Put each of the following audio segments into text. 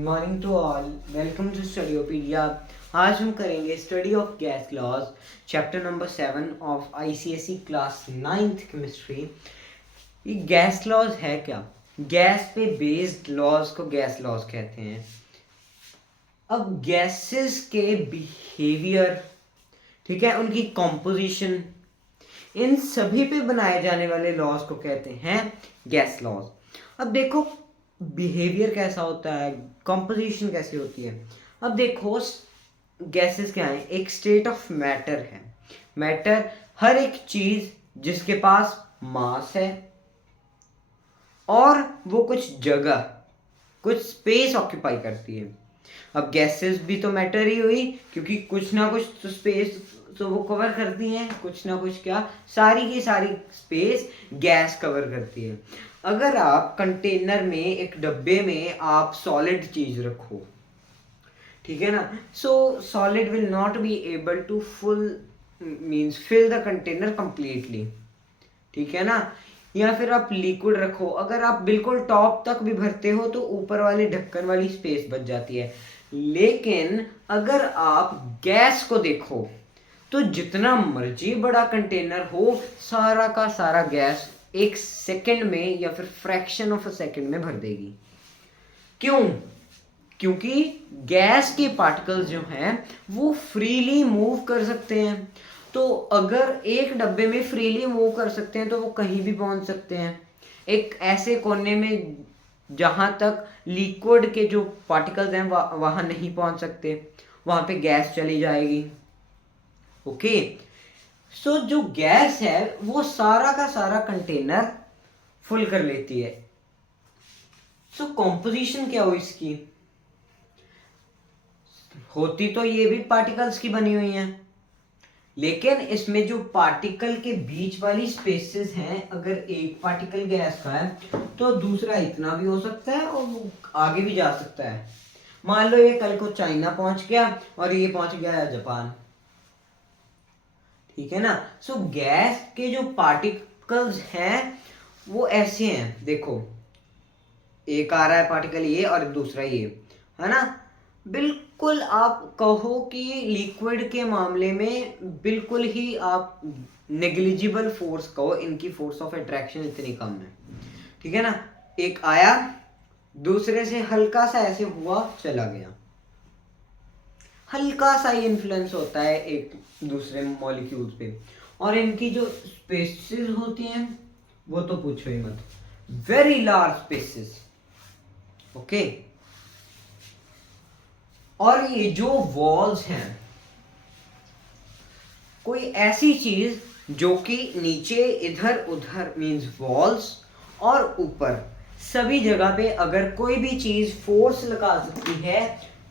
Morning to all, welcome to Studyopedia. आज हम करेंगे study of gas laws, chapter number 7 ऑफ आईसीएसई क्लास 9th केमिस्ट्री। ये gas laws है क्या? गैस पे बेस्ड लॉज को गैस लॉज कहते हैं। अब गैसेस के बिहेवियर, ठीक है, उनकी कॉम्पोजिशन, इन सभी पे बनाए जाने वाले लॉज को कहते हैं गैस लॉज। अब देखो बिहेवियर कैसा होता है, कंपोजिशन कैसी होती है। अब देखो गैसेस क्या है, एक स्टेट ऑफ मैटर है। मैटर हर एक चीज जिसके पास मास है और वो कुछ जगह, कुछ स्पेस ऑक्यूपाई करती है। अब गैसेस भी तो मैटर ही हुई, क्योंकि कुछ ना कुछ तो स्पेस तो वो कवर करती हैं, कुछ ना कुछ, क्या सारी की सारी स्पेस गैस कवर करती है। अगर आप कंटेनर में, एक डब्बे में आप सॉलिड चीज रखो, ठीक है ना, so solid will not be able to fill the container completely, ठीक है ना। या फिर आप लिक्विड रखो, अगर आप बिल्कुल टॉप तक भी भरते हो तो ऊपर वाली ढक्कन वाली स्पेस बच जाती है। लेकिन अगर आप गैस को देखो तो जितना मर्जी बड़ा कंटेनर हो, सारा का सारा गैस एक सेकंड में या फिर फ्रैक्शन ऑफ अ सेकंड में भर देगी। क्यों? क्योंकि गैस के पार्टिकल्स जो हैं वो फ्रीली मूव कर सकते हैं। तो अगर एक डब्बे में फ्रीली मूव कर सकते हैं तो वो कहीं भी पहुंच सकते हैं। एक ऐसे कोने में जहां तक लिक्विड के जो पार्टिकल्स हैं वहां नहीं पहुंच सकते, वहां पे गैस चली जाएगी। ओके, सो जो गैस है वो सारा का सारा कंटेनर फुल कर लेती है। सो कॉम्पोजिशन क्या हो इसकी? होती तो ये भी पार्टिकल्स की बनी हुई हैं, लेकिन इसमें जो पार्टिकल के बीच वाली स्पेसेस हैं, अगर एक पार्टिकल गैस का है तो दूसरा इतना भी हो सकता है और वो आगे भी जा सकता है। मान लो ये कल को चाइना पहुंच गया और ये पहुंच गया जापान, ठीक है ना। सो गैस के जो पार्टिकल्स हैं वो ऐसे हैं, देखो एक आ रहा है पार्टिकल ये और दूसरा ये, है ना। बिल्कुल आप कहो कि लिक्विड के मामले में बिल्कुल ही आप नेग्लिजिबल फोर्स कहो, इनकी फोर्स ऑफ अट्रैक्शन इतनी कम है, ठीक है ना। एक आया, दूसरे से हल्का सा ऐसे हुआ, चला गया। हल्का सा ही इन्फ्लुएंस होता है एक दूसरे मॉलिक्यूल्स पे, और इनकी जो स्पेसेस होती हैं वो तो पूछो ही मत, वेरी लार्ज स्पेसेस। ओके, और ये जो वॉल्स हैं, कोई ऐसी चीज जो कि नीचे इधर उधर मींस वॉल्स, और ऊपर सभी जगह पे अगर कोई भी चीज फोर्स लगा सकती है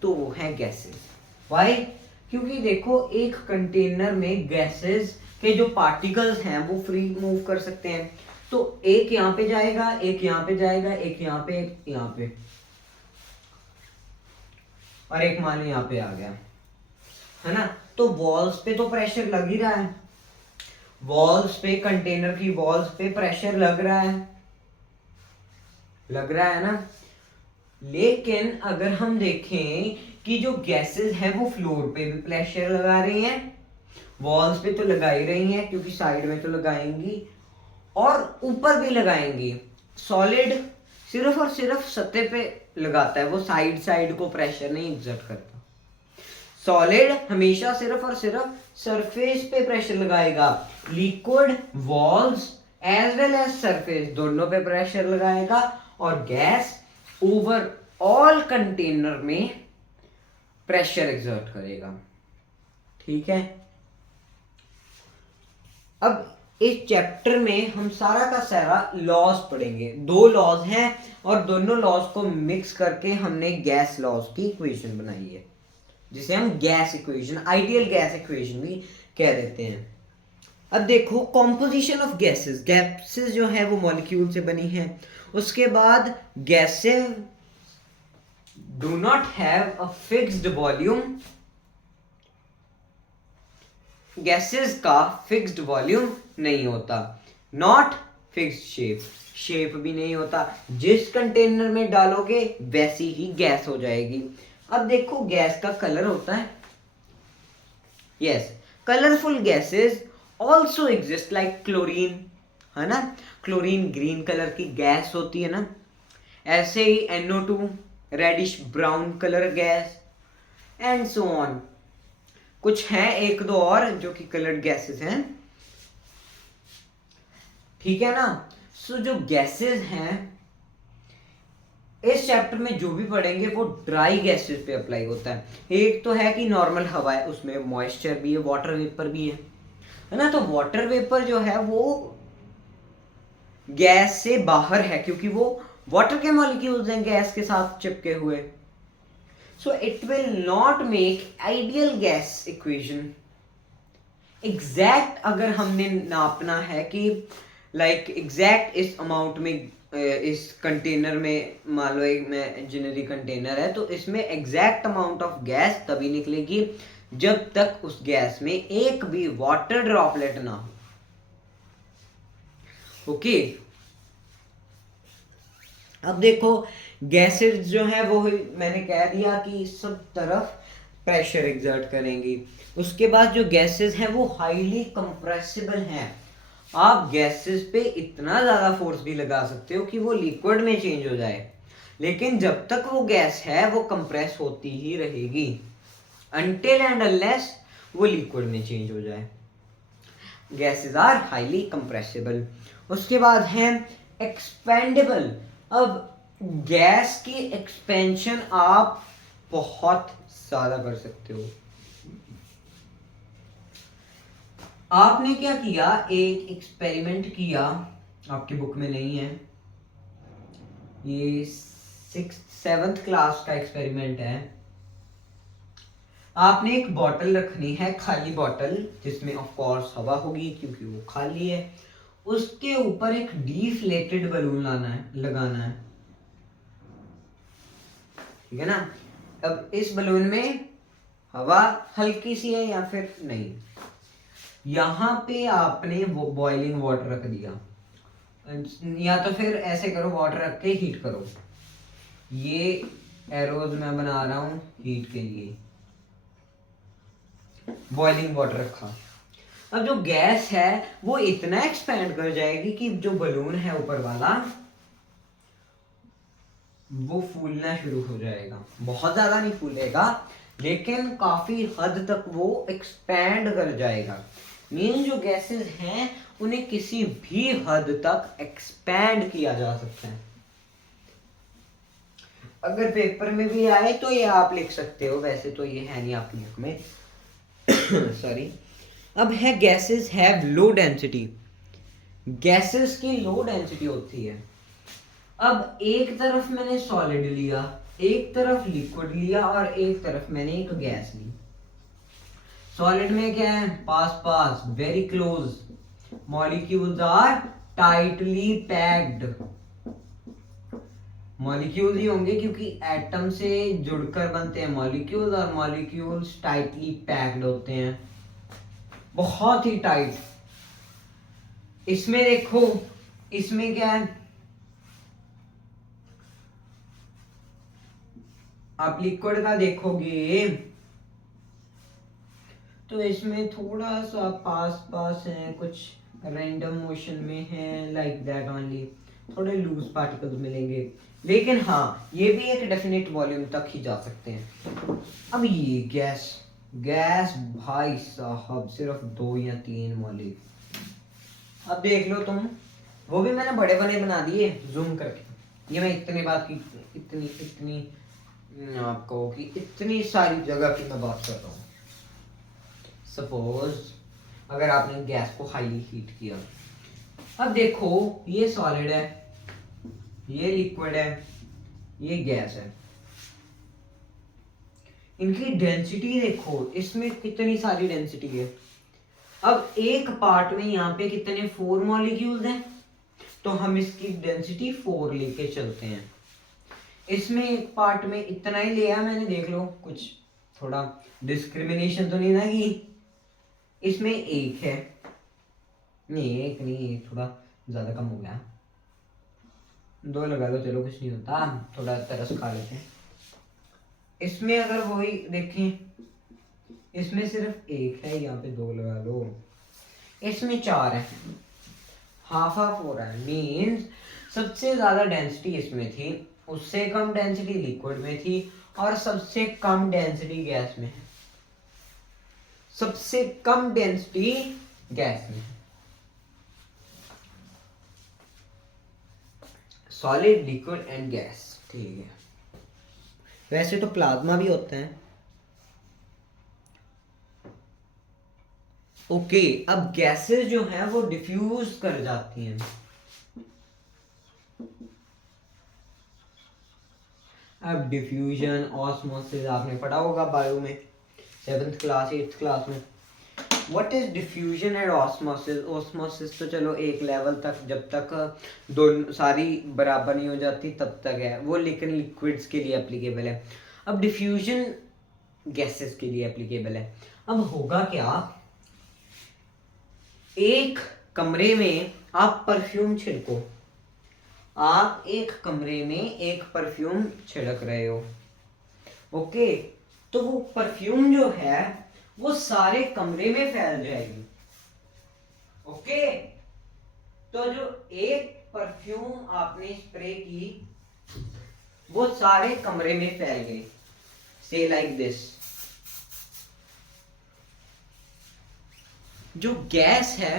तो वो है गैसेस। वाई? क्योंकि देखो एक कंटेनर में गैसेस के जो पार्टिकल्स हैं वो फ्री मूव कर सकते हैं। तो एक यहाँ पे जाएगा, एक यहाँ पे जाएगा, एक यहाँ पे, एक यहाँ पे, और एक मान यहाँ पे आ गया, है ना। तो वॉल्स पे तो प्रेशर लग ही रहा है, वॉल्स पे, कंटेनर की वॉल्स पे प्रेशर लग रहा है, लग रहा है ना। लेकिन अगर हम देखें कि जो गैसेस है वो फ्लोर पे भी प्रेशर लगा रही हैं, वॉल्स पे तो लगा ही रही हैं क्योंकि साइड में तो लगाएंगी, और ऊपर भी लगाएंगी। सॉलिड सिर्फ और सिर्फ सतह पे लगाता है, वो साइड को प्रेशर नहीं एग्जर्ट करता। सॉलिड हमेशा सिर्फ और सिर्फ सरफेस पे प्रेशर लगाएगा। Liquid walls as well as surface दोनों पे प्रेशर लगाएगा, और गैस ओवरऑल कंटेनर में प्रेशर एग्जर्ट करेगा, ठीक है। अब इस चैप्टर में हम सारा का सारा लॉज पढ़ेंगे। दो लॉज हैं और दोनों लॉज को मिक्स करके हमने गैस लॉज की इक्वेशन बनाई है, जिसे हम gas equation, ideal gas equation भी कह देते हैं। अब देखो कॉम्पोजिशन ऑफ गैसेस, गैसेस जो है वो मॉलिक्यूल से बनी है। उसके बाद gases do not have a fixed volume, gases का फिक्स्ड वॉल्यूम नहीं होता। नॉट फिक्स्ड शेप, शेप भी नहीं होता, जिस कंटेनर में डालोगे वैसी ही गैस हो जाएगी। अब देखो गैस का कलर होता है, yes, colourful gases also exist like chlorine, है ना, क्लोरीन ग्रीन कलर की गैस होती है ना, ऐसे ही NO2 reddish brown colour gas and so on. कुछ हैं एक दो और जो कि कलर्ड गैसेस हैं, ठीक है ना। सो जो गैसेस हैं इस चैप्टर में जो भी पढ़ेंगे वो ड्राई गैसेस पे अप्लाई होता है। एक तो है कि नॉर्मल हवा है, उसमें मॉइस्चर भी है, वाटर वेपर भी है ना। तो वाटर वेपर जो है वो गैस से बाहर है क्योंकि वो वाटर के मॉलिक्यूल्स हैं गैस के साथ चिपके हुए। So it will not make ideal gas equation. Exact अगर हमने नापना है कि लाइक एग्जैक्ट इस अमाउंट में, इस कंटेनर में मान लो एक इमेजिनरी कंटेनर है, तो इसमें एग्जैक्ट अमाउंट ऑफ गैस तभी निकलेगी जब तक उस गैस में एक भी वाटर ड्रॉपलेट ना हो। ओके, अब देखो गैसेस जो है वो मैंने कह दिया कि सब तरफ प्रेशर एग्जर्ट करेंगी। उसके बाद जो गैसेस हैं वो हाईली कंप्रेसिबल हैं। आप गैसेस पे इतना ज़्यादा फोर्स भी लगा सकते हो कि वो लिक्विड में चेंज हो जाए, लेकिन जब तक वो गैस है वो कंप्रेस होती ही रहेगी अनटिल एंड अनलेस वो लिक्विड में चेंज हो जाए। Gases are highly compressible. उसके बाद है एक्सपेंडेबल। अब गैस की एक्सपेंशन आप बहुत ज़्यादा कर सकते हो। आपने क्या किया, एक एक्सपेरिमेंट किया, आपकी बुक में नहीं है, ये 6th-7th क्लास का एक्सपेरिमेंट है। आपने एक बॉटल रखनी है, खाली बॉटल, जिसमें ऑफ कोर्स हवा होगी क्योंकि वो खाली है। उसके ऊपर एक डिफ्लेटेड बलून लगाना है, ठीक है ना। अब इस बलून में हवा हल्की सी है या फिर नहीं, यहाँ पे आपने वो बॉइलिंग वाटर रख दिया, या तो फिर ऐसे करो, वाटर रख के हीट करो। ये एरोज मैं बना रहा हूँ हीट के लिए, बॉइलिंग वाटर रखा। अब जो गैस है वो इतना एक्सपैंड कर जाएगी कि जो बलून है ऊपर वाला वो फूलना शुरू हो जाएगा। बहुत ज्यादा नहीं फूलेगा लेकिन काफी हद तक वो एक्सपैंड कर जाएगा। मीन जो गैसेस हैं उन्हें किसी भी हद तक एक्सपैंड किया जा सकता है। अगर पेपर में भी आए तो ये आप लिख सकते हो, वैसे तो ये है नहीं आपकी बुक में सॉरी। अब है gases have low density. Gases की लो डेंसिटी होती है। अब एक तरफ मैंने सॉलिड लिया, एक तरफ लिक्विड लिया और एक तरफ मैंने एक गैस ली। सॉलिड में क्या है, पास पास, very close, molecules are tightly packed. Molecule ही होंगे क्योंकि एटम से जुड़कर बनते हैं मॉलिक्यूल्स, और मॉलिक्यूल्स टाइटली पैक्ड होते हैं, बहुत ही टाइट। इसमें देखो, इसमें क्या है, आप लिक्विड का देखोगे तो इसमें थोड़ा सा पास पास है, कुछ रैंडम मोशन में है, लाइक दैट ओनली, थोड़े लूज पार्टिकल्स मिलेंगे, लेकिन हाँ ये भी एक डेफिनेट वॉल्यूम तक ही जा सकते हैं। अब ये गैस, गैस भाई साहब सिर्फ 2 या 3 मॉलिक्यूल। अब देख लो तुम, वो भी मैंने बड़े बड़े बना दिए जूम करके। ये मैं इतनी बात की, इतनी आपको कि इतनी सारी जगह की मैं बात कर रहा हूँ। सपोज अगर आपने गैस को हाईली हीट किया, अब देखो ये सॉलिड है, ये लिक्विड है, ये गैस है, इनकी डेंसिटी देखो, इसमें कितनी सारी डेंसिटी है। अब एक पार्ट में यहाँ पे कितने 4 मॉलिक्यूल्स हैं, तो हम इसकी डेंसिटी 4 लेके चलते हैं। इसमें एक पार्ट में इतना ही लिया मैंने, देख लो कुछ थोड़ा डिस्क्रिमिनेशन तो नहीं ना कि इसमें एक है, नहीं एक नहीं, एक थोड़ा ज्यादा कम हो गया। 2 लगा लो, चलो कुछ नहीं होता, थोड़ा तरस खा लेते हैं। इसमें अगर वही देखें, इसमें सिर्फ 1 है, यहाँ पे 2 लगा लो, इसमें 4 है, हाफ हाफ हो रहा है। मीन्स सबसे ज्यादा डेंसिटी इसमें थी, उससे कम डेंसिटी लिक्विड में थी, और सबसे कम डेंसिटी गैस में है। सबसे कम डेंसिटी गैस में है। सॉलिड, लिक्विड एंड गैस, ठीक है। वैसे तो प्लाज्मा भी होते हैं। ओके, अब गैसेस जो हैं वो डिफ्यूज कर जाती हैं। अब डिफ्यूजन, ऑस्मोसिस आपने पढ़ा होगा बायो में, 7th क्लास 8th क्लास में। What is diffusion and osmosis? Osmosis तो चलो एक लेवल तक, जब तक दोनों सारी बराबर नहीं हो जाती तब तक है वो, लेकिन लिक्विड्स के लिए एप्लीकेबल है। अब डिफ्यूजन गैसेस के लिए एप्लीकेबल है। अब होगा क्या, एक कमरे में आप परफ्यूम छिड़को, आप एक कमरे में एक परफ्यूम छिड़क रहे हो, ओके, तो वो परफ्यूम जो है वो सारे कमरे में फैल जाएगी, ओके। तो जो एक परफ्यूम आपने स्प्रे की वो सारे कमरे में फैल गई, से लाइक दिस। जो गैस है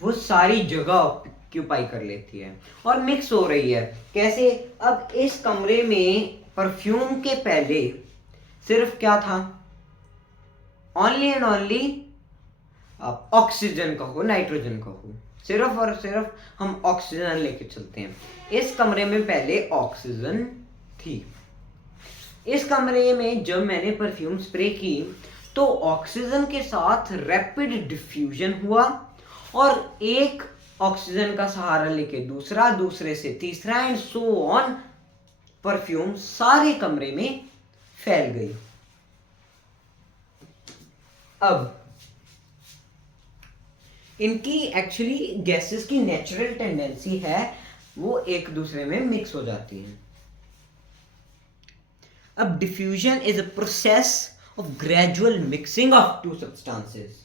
वो सारी जगह ऑक्यूपाई कर लेती है और मिक्स हो रही है। कैसे? अब इस कमरे में परफ्यूम के पहले सिर्फ क्या था, ओनली एंड ओनली, आप ऑक्सीजन कहो नाइट्रोजन कहो, सिर्फ और सिर्फ हम ऑक्सीजन लेके चलते हैं। इस कमरे में पहले ऑक्सीजन थी। इस कमरे में जब मैंने परफ्यूम स्प्रे की तो ऑक्सीजन के साथ रैपिड डिफ्यूजन हुआ, और एक ऑक्सीजन का सहारा लेके दूसरा, दूसरे से तीसरा, एंड सो ऑन, परफ्यूम सारे कमरे में फैल गई। अब इनकी एक्चुअली गैसेस की नेचुरल टेंडेंसी है वो एक दूसरे में मिक्स हो जाती हैं। अब diffusion is a process of gradual mixing of to substances.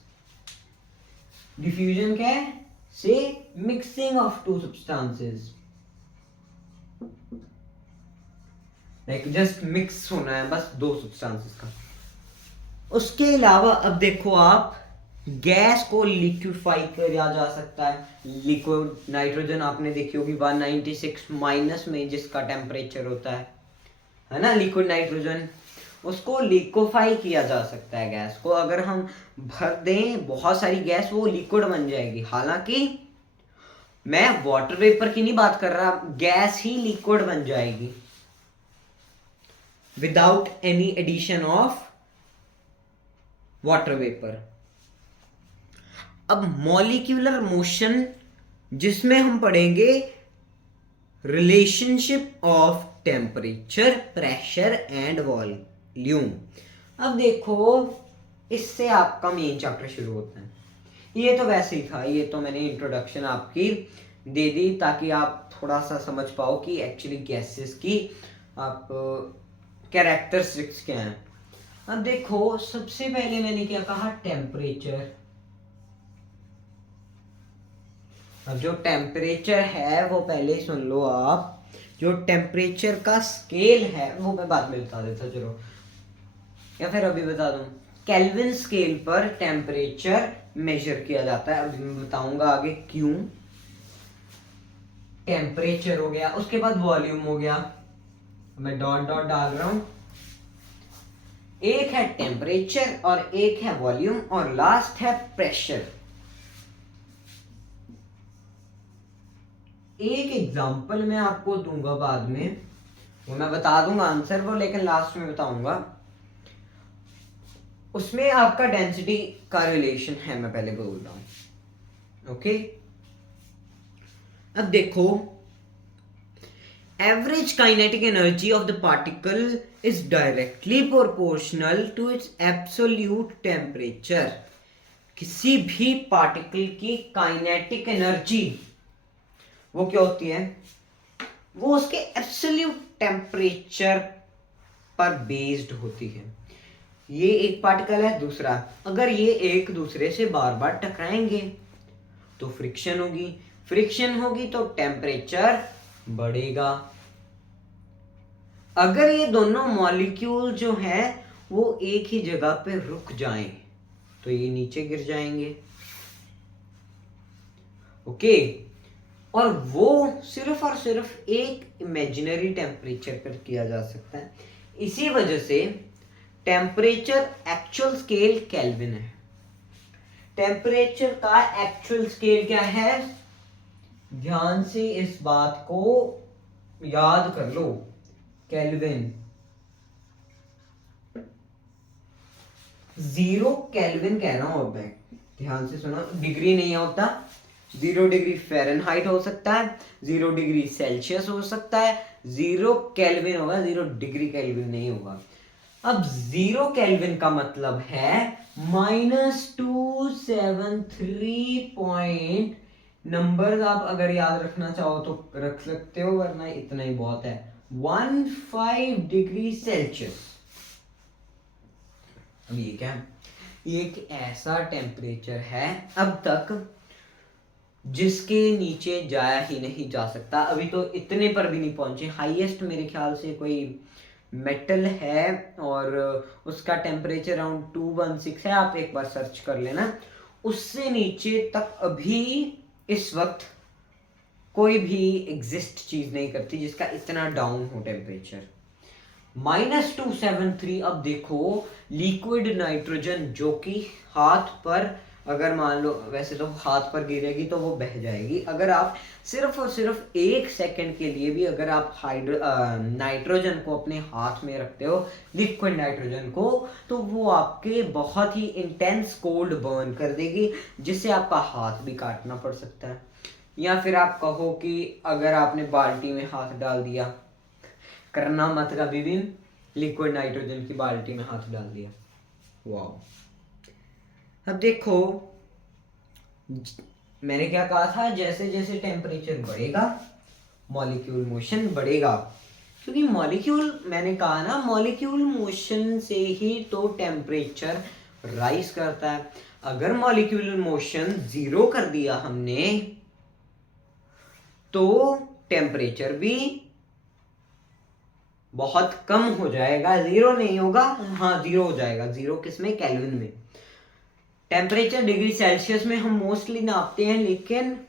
Diffusion क्या है? से mixing of to substances, like just mix होना है बस 2 सब्सटेंसेस का। उसके अलावा अब देखो आप, गैस को लिक्विफाई किया जा सकता है। लिक्विड नाइट्रोजन आपने देखी होगी 196 माइनस में जिसका टेम्परेचर होता है ना, लिक्विड नाइट्रोजन, उसको लिक्विफाई किया जा सकता है। गैस को अगर हम भर दें बहुत सारी गैस, वो लिक्विड बन जाएगी। हालांकि मैं वाटर वेपर की नहीं बात कर रहा, गैस ही लिक्विड बन जाएगी without any addition of water vapour. अब मॉलिक्यूलर मोशन, जिसमें हम पढ़ेंगे relationship of temperature, pressure and volume. अब देखो, इससे आपका मेन चैप्टर शुरू होता है। ये तो वैसे ही था, ये तो मैंने इंट्रोडक्शन आपकी दे दी ताकि आप थोड़ा सा समझ पाओ कि एक्चुअली गैसेस की आप कैरेक्टरिस्टिक्स क्या हैं। अब देखो, सबसे पहले मैंने क्या कहा, टेम्परेचर। अब जो टेम्परेचर है वो पहले सुन लो आप। जो टेम्परेचर का स्केल है वो मैं बाद में बता देता, चलो, या फिर अभी बता दूं। केल्विन स्केल पर टेम्परेचर मेजर किया जाता है। अभी मैं बताऊंगा आगे क्यों। टेम्परेचर हो गया, उसके बाद वॉल्यूम हो गया, मैं डॉट डॉट डाल रहा हूं। एक है टेम्परेचर और एक है वॉल्यूम, और लास्ट है प्रेशर। एक एग्जांपल मैं आपको दूंगा बाद में, वो मैं बता दूंगा आंसर वो, लेकिन लास्ट में बताऊंगा। उसमें आपका डेंसिटी का रिलेशन है, मैं पहले बोल रहा हूं, ओके। अब देखो, average kinetic energy of the particle is directly proportional to its absolute temperature. किसी भी पार्टिकल की काइनेटिक एनर्जी वो क्या होती है, वो उसके एब्सोल्यूट टेम्परेचर पर बेस्ड होती है। ये एक पार्टिकल है, दूसरा, अगर ये एक दूसरे से बार बार टकराएंगे तो फ्रिक्शन होगी, फ्रिक्शन होगी तो टेम्परेचर बढ़ेगा। अगर ये दोनों मॉलिक्यूल जो है वो एक ही जगह पे रुक जाएं तो ये नीचे गिर जाएंगे। ओके, और वो सिर्फ और सिर्फ एक इमेजिनरी टेम्परेचर पर किया जा सकता है। इसी वजह से टेम्परेचर एक्चुअल स्केल केल्विन है। टेम्परेचर का एक्चुअल स्केल क्या है, ध्यान से इस बात को याद कर लो, केल्विन। 0 केल्विन कहना होता है, ध्यान से सुनो, डिग्री नहीं होता। 0 डिग्री फ़ारेनहाइट हो सकता है, 0 डिग्री सेल्सियस हो सकता है, 0 केल्विन होगा, 0 डिग्री केल्विन नहीं होगा। अब 0 केल्विन का मतलब है -273 पॉइंट, नंबर आप अगर याद रखना चाहो तो रख सकते हो, वरना इतना ही बहुत है, 15 डिग्री सेल्सियस। अब ये क्या है, ये एक ऐसा टेम्परेचर है अब तक जिसके नीचे जाया ही नहीं जा सकता। अभी तो इतने पर भी नहीं पहुंचे। हाईएस्ट मेरे ख्याल से कोई मेटल है और उसका टेम्परेचर अराउंड 216 है, आप एक बार सर्च कर लेना। उससे नीचे तक अभी इस वक्त कोई भी एग्जिस्ट चीज नहीं करती जिसका इतना डाउन हो टेम्परेचर। -273। अब देखो लिक्विड नाइट्रोजन जो कि हाथ पर, अगर मान लो, वैसे तो हाथ पर गिरेगी तो वो बह जाएगी, अगर आप सिर्फ और सिर्फ 1 सेकंड के लिए भी अगर आप नाइट्रोजन को अपने हाथ में रखते हो, लिक्विड नाइट्रोजन को, तो वो आपके बहुत ही इंटेंस कोल्ड बर्न कर देगी, जिससे आपका हाथ भी काटना पड़ सकता है। या फिर आप कहो कि अगर आपने बाल्टी में हाथ डाल दिया, करना मत कभी भी, लिक्विड नाइट्रोजन की बाल्टी में हाथ डाल दिया, वाह। अब देखो मैंने क्या कहा था, जैसे जैसे टेम्परेचर बढ़ेगा मॉलिक्यूल मोशन बढ़ेगा, क्योंकि मॉलिक्यूल, मैंने कहा ना, मॉलिक्यूल मोशन से ही तो टेम्परेचर राइज करता है। अगर मॉलिक्यूल मोशन 0 कर दिया हमने तो टेम्परेचर भी बहुत कम हो जाएगा, 0 नहीं होगा, हाँ 0 हो जाएगा। 0 किसमें, केल्विन में। टेम्परेचर डिग्री सेल्सियस में हम मोस्टली नापते हैं, लेकिन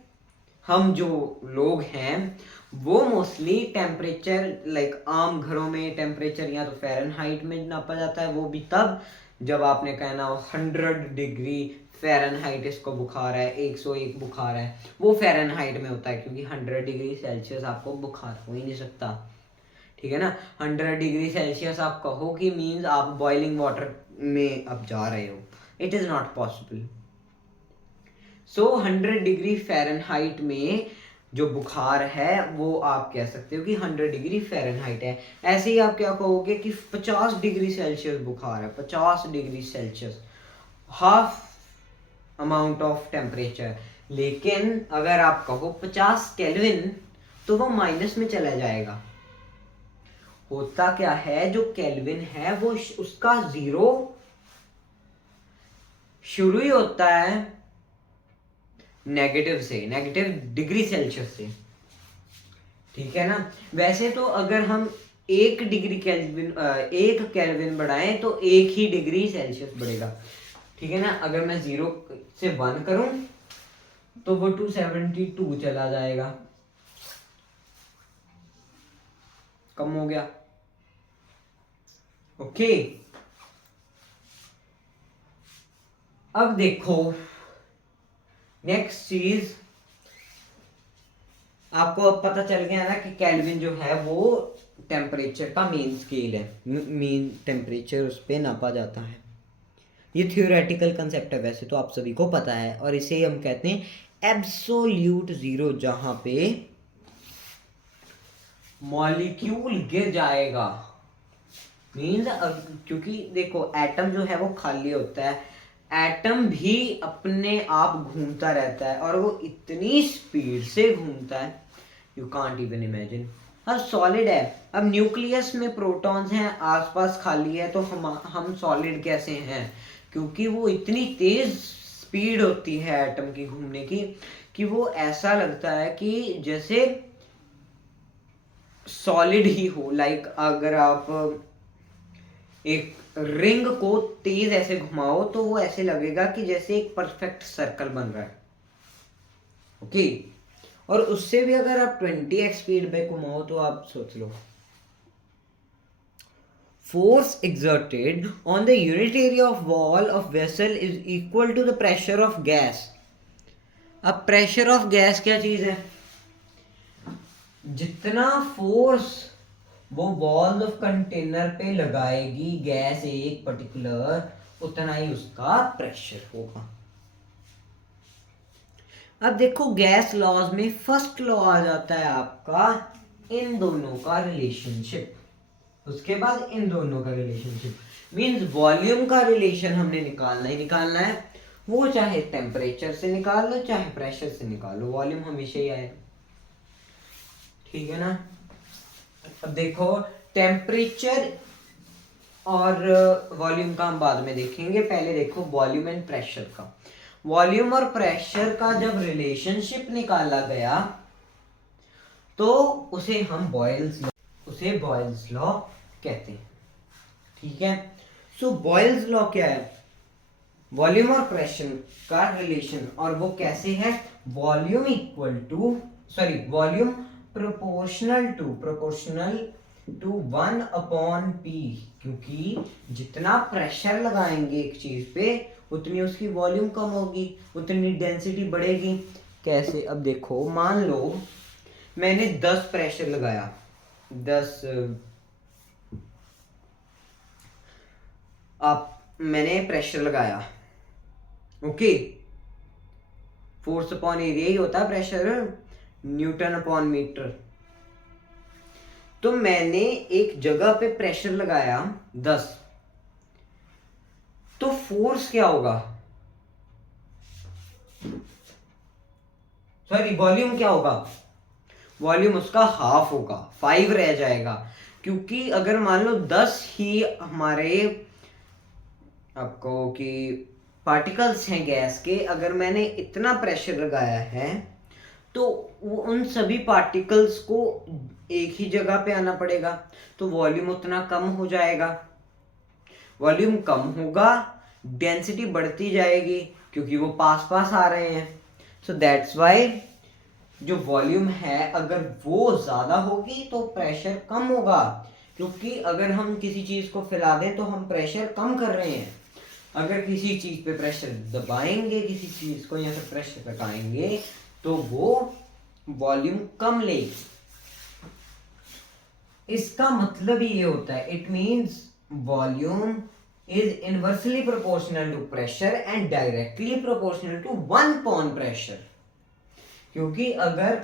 हम जो लोग हैं वो मोस्टली टेम्परेचर, लाइक आम घरों में टेम्परेचर या तो फ़ारेनहाइट में नापा जाता है, वो भी तब जब आपने कहना हो 100 डिग्री फ़ारेनहाइट इसको बुखार है, 101 बुखार है, वो फ़ारेनहाइट में होता है, क्योंकि 100 डिग्री सेल्सियस आपको बुखार हो ही नहीं सकता, ठीक है ना। 100 डिग्री सेल्सियस आप कहो कि मीन्स आप बॉइलिंग वाटर में अब जा रहे हो, it is not possible. So 100 degree Fahrenheit में जो बुखार है वो आप कह सकते हो कि 100 डिग्री फ़ारेनहाइट है। ऐसे ही आप क्या कहोगे कि 50 डिग्री सेल्सियस बुखार है, 50 degree Celsius, half amount of temperature. लेकिन अगर आप कहो 50 केल्विन तो वो माइनस में चला जाएगा। होता क्या है, जो केल्विन है वो उसका 0 शुरू ही होता है नेगेटिव से, नेगेटिव डिग्री सेल्सियस से, ठीक है ना। वैसे तो अगर हम 1 डिग्री केल्विन 1 केल्विन बढ़ाएं तो 1 ही डिग्री सेल्सियस बढ़ेगा, ठीक है ना। अगर मैं 0 से 1 करूं तो वो 272 चला जाएगा, कम हो गया। ओके, अब देखो नेक्स्ट चीज, आपको अब पता चल गया ना कि केल्विन जो है वो टेम्परेचर का मेन स्केल है, मेन टेम्परेचर उस पर नापा जाता है। ये थियोरेटिकल कंसेप्ट है, वैसे तो आप सभी को पता है, और इसे हम कहते हैं एब्सोल्यूट 0, जहां पे मॉलिक्यूल गिर जाएगा। मीन्स क्योंकि देखो एटम जो है वो खाली होता है, एटम भी अपने आप घूमता रहता है, और वो इतनी स्पीड से घूमता है यू कांट इवन इमेजिन। हाँ सॉलिड है। अब न्यूक्लियस में प्रोटॉन्स हैं, आसपास खाली है, तो हम सॉलिड कैसे हैं? क्योंकि वो इतनी तेज स्पीड होती है एटम की घूमने की कि वो ऐसा लगता है कि जैसे सॉलिड ही हो। लाइक अगर आप एक रिंग को तेज ऐसे घुमाओ तो वो ऐसे लगेगा कि जैसे एक परफेक्ट सर्कल बन रहा है। ओके और उससे भी अगर आप 20x स्पीड पे घुमाओ तो आप सोच लो, force exerted on the unit area of wall of vessel is equal to the pressure of gas। अब प्रेशर ऑफ गैस क्या चीज है? जितना फोर्स वो वॉल ऑफ कंटेनर पे लगाएगी गैस एक पर्टिकुलर, उतना ही उसका प्रेशर होगा। अब देखो गैस लॉज में फर्स्ट लॉ आ जाता है आपका इन दोनों का रिलेशनशिप, उसके बाद इन दोनों का रिलेशनशिप मींस वॉल्यूम का रिलेशन हमने निकालना ही निकालना है। वो चाहे टेम्परेचर से निकाल लो चाहे प्रेशर से निकाल लो, वॉल्यूम हमेशा ही आएगा। ठीक है ना? अब देखो टेम्परेचर और वॉल्यूम का हम बाद में देखेंगे, पहले देखो वॉल्यूम एंड प्रेशर का। वॉल्यूम और प्रेशर का जब रिलेशनशिप निकाला गया तो उसे हम बॉयल्स लॉ कहते हैं। ठीक है, सो बॉयल्स लॉ क्या है? वॉल्यूम और प्रेशर का रिलेशन, और वो कैसे है? वॉल्यूम प्रोपोर्शनल टू 1/p, क्योंकि जितना प्रेशर लगाएंगे एक चीज पे उतनी उसकी वॉल्यूम कम होगी, उतनी डेंसिटी बढ़ेगी। कैसे? अब देखो मान लो मैंने 10 प्रेशर लगाया, 10 मैंने प्रेशर लगाया। ओके, फोर्स अपॉन एरिया ही होता है प्रेशर, न्यूटन अपॉन मीटर। तो मैंने एक जगह पे प्रेशर लगाया 10, तो फोर्स क्या होगा? सॉरी, वॉल्यूम क्या होगा? वॉल्यूम उसका हाफ होगा, 5 रह जाएगा। क्योंकि अगर मान लो 10 ही हमारे आपको कि पार्टिकल्स हैं गैस के, अगर मैंने इतना प्रेशर लगाया है तो वो उन सभी पार्टिकल्स को एक ही जगह पे आना पड़ेगा, तो वॉल्यूम उतना कम हो जाएगा। वॉल्यूम कम होगा, डेंसिटी बढ़ती जाएगी क्योंकि वो पास पास आ रहे हैं। सो दैट्स वाई जो वॉल्यूम है अगर वो ज्यादा होगी तो प्रेशर कम होगा, क्योंकि अगर हम किसी चीज को फैला दें तो हम प्रेशर कम कर रहे हैं। अगर किसी चीज पे प्रेशर दबाएंगे किसी चीज को या फिर प्रेशर लगाएंगे तो वो वॉल्यूम कम लेगी। इसका मतलब ये होता है, it means volume is inversely proportional to pressure and directly proportional to 1 pressure. क्योंकि अगर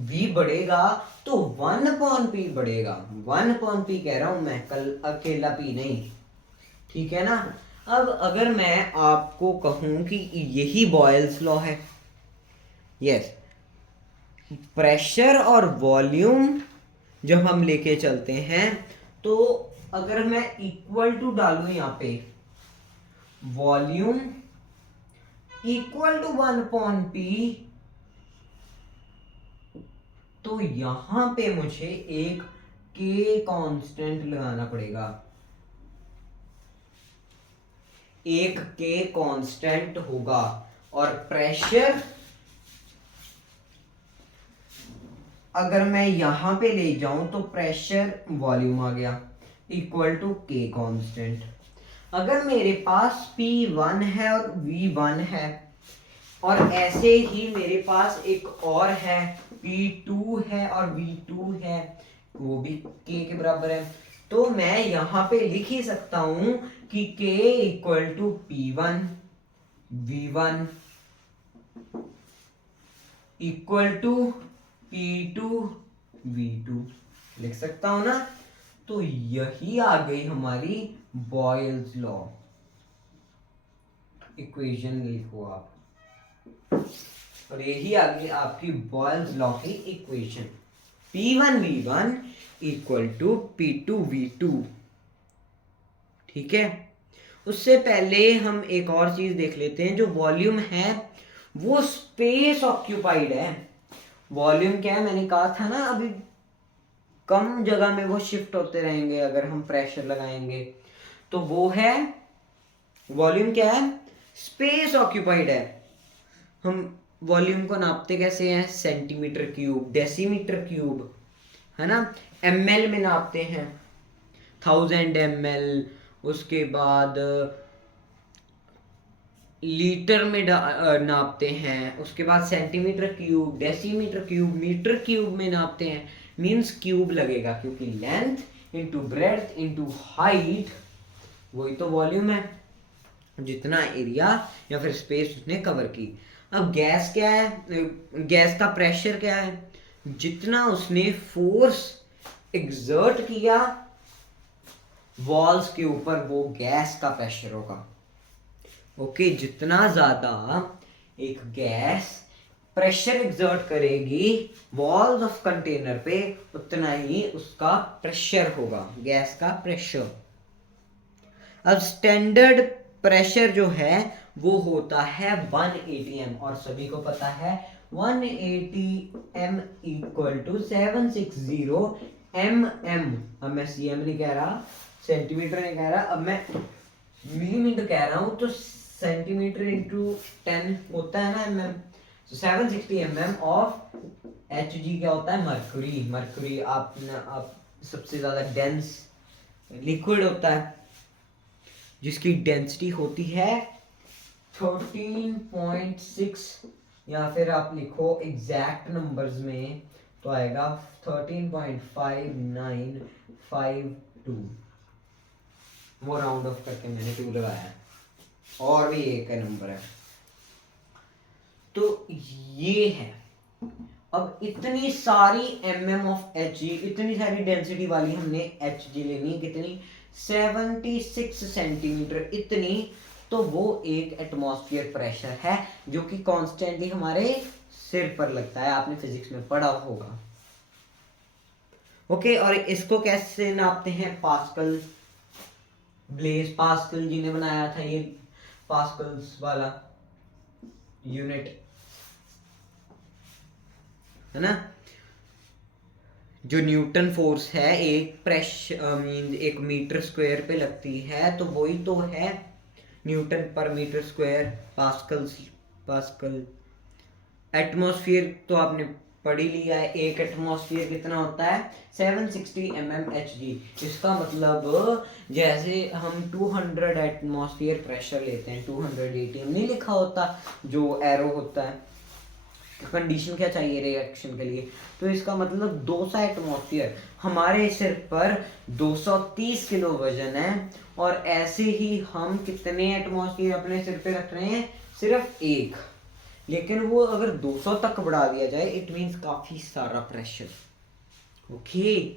V बढ़ेगा तो 1/p बढ़ेगा। 1/p कह रहा हूं मैं, कल अकेला P नहीं। ठीक है ना? अब अगर मैं आपको कहूं कि यही बॉयल्स लॉ है, यस, प्रेशर और वॉल्यूम जब हम लेके चलते हैं तो अगर मैं इक्वल टू डालूं यहां पे, वॉल्यूम इक्वल टू 1/p, तो यहां पे मुझे एक K कांस्टेंट लगाना पड़ेगा। एक K कांस्टेंट होगा और प्रेशर अगर मैं यहां पे ले जाऊं तो प्रेशर वॉल्यूम आ गया इक्वल टू K कांस्टेंट। अगर मेरे पास P1 है और V1 है और ऐसे ही मेरे पास एक और है P2 है और V2 है, वो भी K के बराबर है, तो मैं यहां पे लिख ही सकता हूं कि K equal to P1 V1 equal to P2 V2 लिख सकता हूं ना। तो यही आ गई हमारी बॉयल्स लॉ। इक्वेशन लिखो आप। और यही आ गई आपकी बॉयल्स लॉ की equation, P1V1 equal to P2V2। ठीक है, उससे पहले हम एक और चीज देख लेते हैं। जो वॉल्यूम है वो स्पेस ऑक्यूपाइड है। वॉल्यूम क्या है, मैंने कहा था ना अभी, कम जगह में वो शिफ्ट होते रहेंगे अगर हम प्रेशर लगाएंगे। तो वो है वॉल्यूम क्या है, स्पेस ऑक्यूपाइड है। हम वॉल्यूम को नापते कैसे हैं, सेंटीमीटर क्यूब, डेसीमीटर क्यूब, है ना। ml में नापते हैं, 1000 ml, उसके बाद लीटर में नापते हैं, उसके बाद centimetre cube, decimetre cube, metre cube में नापते हैं। मींस क्यूब लगेगा, क्योंकि length into breadth into height वही तो वॉल्यूम है, जितना एरिया या फिर स्पेस उसने कवर की। अब गैस क्या है, गैस का प्रेशर क्या है, जितना उसने फोर्स एग्जर्ट किया वॉल्स के ऊपर वो गैस का प्रेशर होगा। ओके, जितना ज्यादा एक गैस प्रेशर एग्जर्ट करेगी वॉल्स ऑफ कंटेनर पे, उतना ही उसका प्रेशर होगा, गैस का प्रेशर। अब स्टैंडर्ड प्रेशर जो है वो होता है 180 m, और सभी को पता है 180 m इक्वल टू 760 mm। अब मैं cm नहीं कह रहा, सेंटीमीटर नहीं कह रहा, अब मैं मिलीमीटर कह रहा हूं। तो सेंटीमीटर इंटू 10 होता है ना mm, तो 760 mm ऑफ Hg क्या होता है, मर्क्यूरी। मर्क्यूरी आप सबसे ज्यादा डेंस लिक्विड होता है, जिसकी डेंसिटी होती है 13.6, या फिर आप लिखो एग्जैक्ट नंबर्स में तो आएगा 13.5952। वो राउंड ऑफ करके मैंने 2 लगाया है, और भी एक नंबर है। तो ये है। अब इतनी सारी mm ऑफ Hg, इतनी सारी डेंसिटी वाली हमने Hg लेनी है, कितनी, 76 सेंटीमीटर इतनी। तो वो एक एटमॉस्फेयर प्रेशर है जो कि कॉन्स्टेंटली हमारे सिर पर लगता है, आपने फिजिक्स में पढ़ा होगा। ओके, और इसको कैसे नापते हैं, पास्कल, ब्लेज पास्कल जी ने बनाया था ये पास्कल्स वाला यूनिट, है ना। जो न्यूटन फोर्स है एक प्रेशर मीन एक मीटर स्क्वायर पे लगती है, तो वही तो है न्यूटन पर मीटर स्क्वायर, पास्कल। एटमॉस्फेयर तो आपने पढ़ ही लिया है, एक एटमॉस्फेयर कितना होता है, 760 mmHg। इसका मतलब जैसे हम 200 एटमॉस्फेयर प्रेशर लेते हैं, 280 नहीं लिखा होता, जो एरो होता है, कंडीशन क्या चाहिए रिएक्शन के लिए, तो इसका मतलब 200 एटमॉस्फेयर। हमारे सिर पर 230 किलो वजन है, और ऐसे ही हम कितने एटमॉस्फेयर अपने सिर पे रख रहे हैं, सिर्फ एक। लेकिन वो अगर 200 तक बढ़ा दिया जाए, इट मींस काफी सारा प्रेशर। ओके,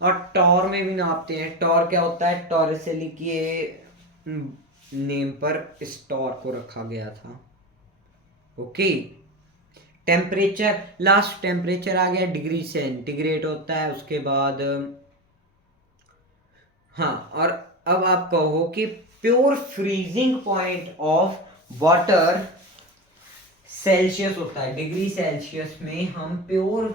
और टॉर में भी नापते हैं। टॉर क्या होता है, टॉरसेली के नेम पर इस टॉर को रखा गया था। ओके, टेम्परेचर, लास्ट टेम्परेचर आ गया, डिग्री सेंटीग्रेड होता है। उसके बाद हाँ, और अब आप कहो कि pure freezing point of water Celsius होता है। डिग्री सेल्सियस में हम pure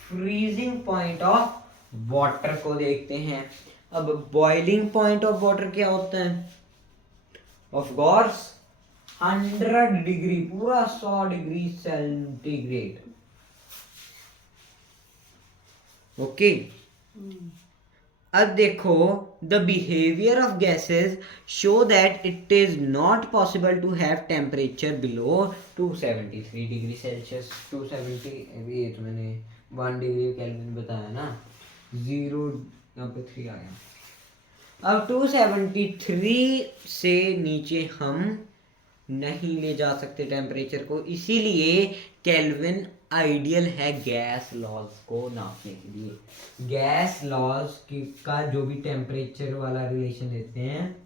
freezing point of water को देखते हैं। अब बॉइलिंग पॉइंट ऑफ वाटर क्या होता है, ऑफ कोर्स 100 डिग्री, पूरा 100 डिग्री सेंटीग्रेड। ओके, अब देखो, the behaviour of gases show that it is not possible to have temperature below 273 degree Celsius. 270, ये तो मैंने 1 डिग्री केल्विन बताया ना, 0 यहाँ पे 3 आ गया। अब 273 से नीचे हम नहीं ले जा सकते टेम्परेचर को, इसीलिए केल्विन आइडियल है गैस लॉज को नापने के लिए। गैस लॉज का जो भी टेम्परेचर वाला रिलेशन लेते हैं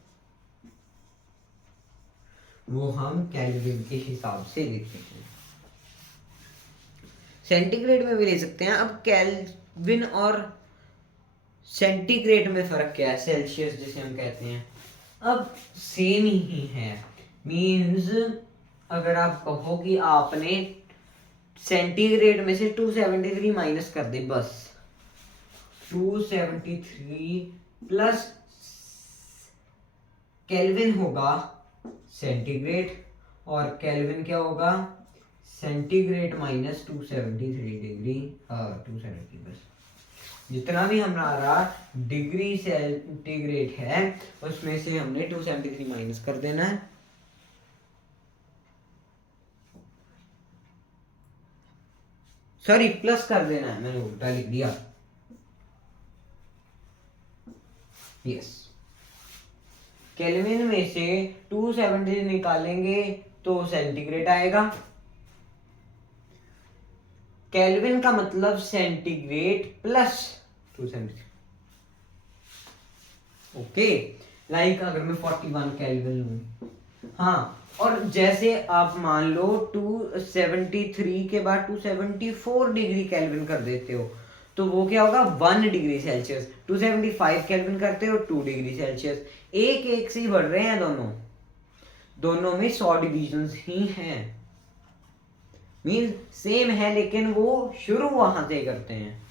वो हम केल्विन के हिसाब से लिखते हैं। सेंटीग्रेड में भी ले सकते हैं। अब केल्विन और सेंटीग्रेड में फर्क क्या है, सेल्सियस जिसे हम कहते हैं, अब सेम ही है। मींस अगर आप कहो कि आपने सेंटीग्रेड में से 273 माइनस कर दे, बस 273 प्लस केल्विन होगा सेंटीग्रेड, और केल्विन क्या होगा, सेंटीग्रेड माइनस 273 डिग्री, 270, बस जितना भी हमारा डिग्री सेंटीग्रेड है उसमें से हमने 273 माइनस कर देना है। सॉरी, प्लस कर देना है, मैंने उल्टा लिख दिया। यस, केल्विन में से 270 निकालेंगे तो सेंटीग्रेड आएगा। केल्विन का मतलब सेंटीग्रेड प्लस 270। ओके, लाइक अगर मैं 41 केल्विन लूं, हाँ, और जैसे आप मान लो 273 के बाद 274 डिग्री केल्विन कर देते हो तो वो क्या होगा, 1 डिग्री सेल्सियस। 275 केल्विन करते हो 2 डिग्री सेल्सियस। एक एक से ही बढ़ रहे हैं दोनों में 100 डिविजन्स ही हैं। मीन सेम है लेकिन वो शुरू वहां से करते हैं।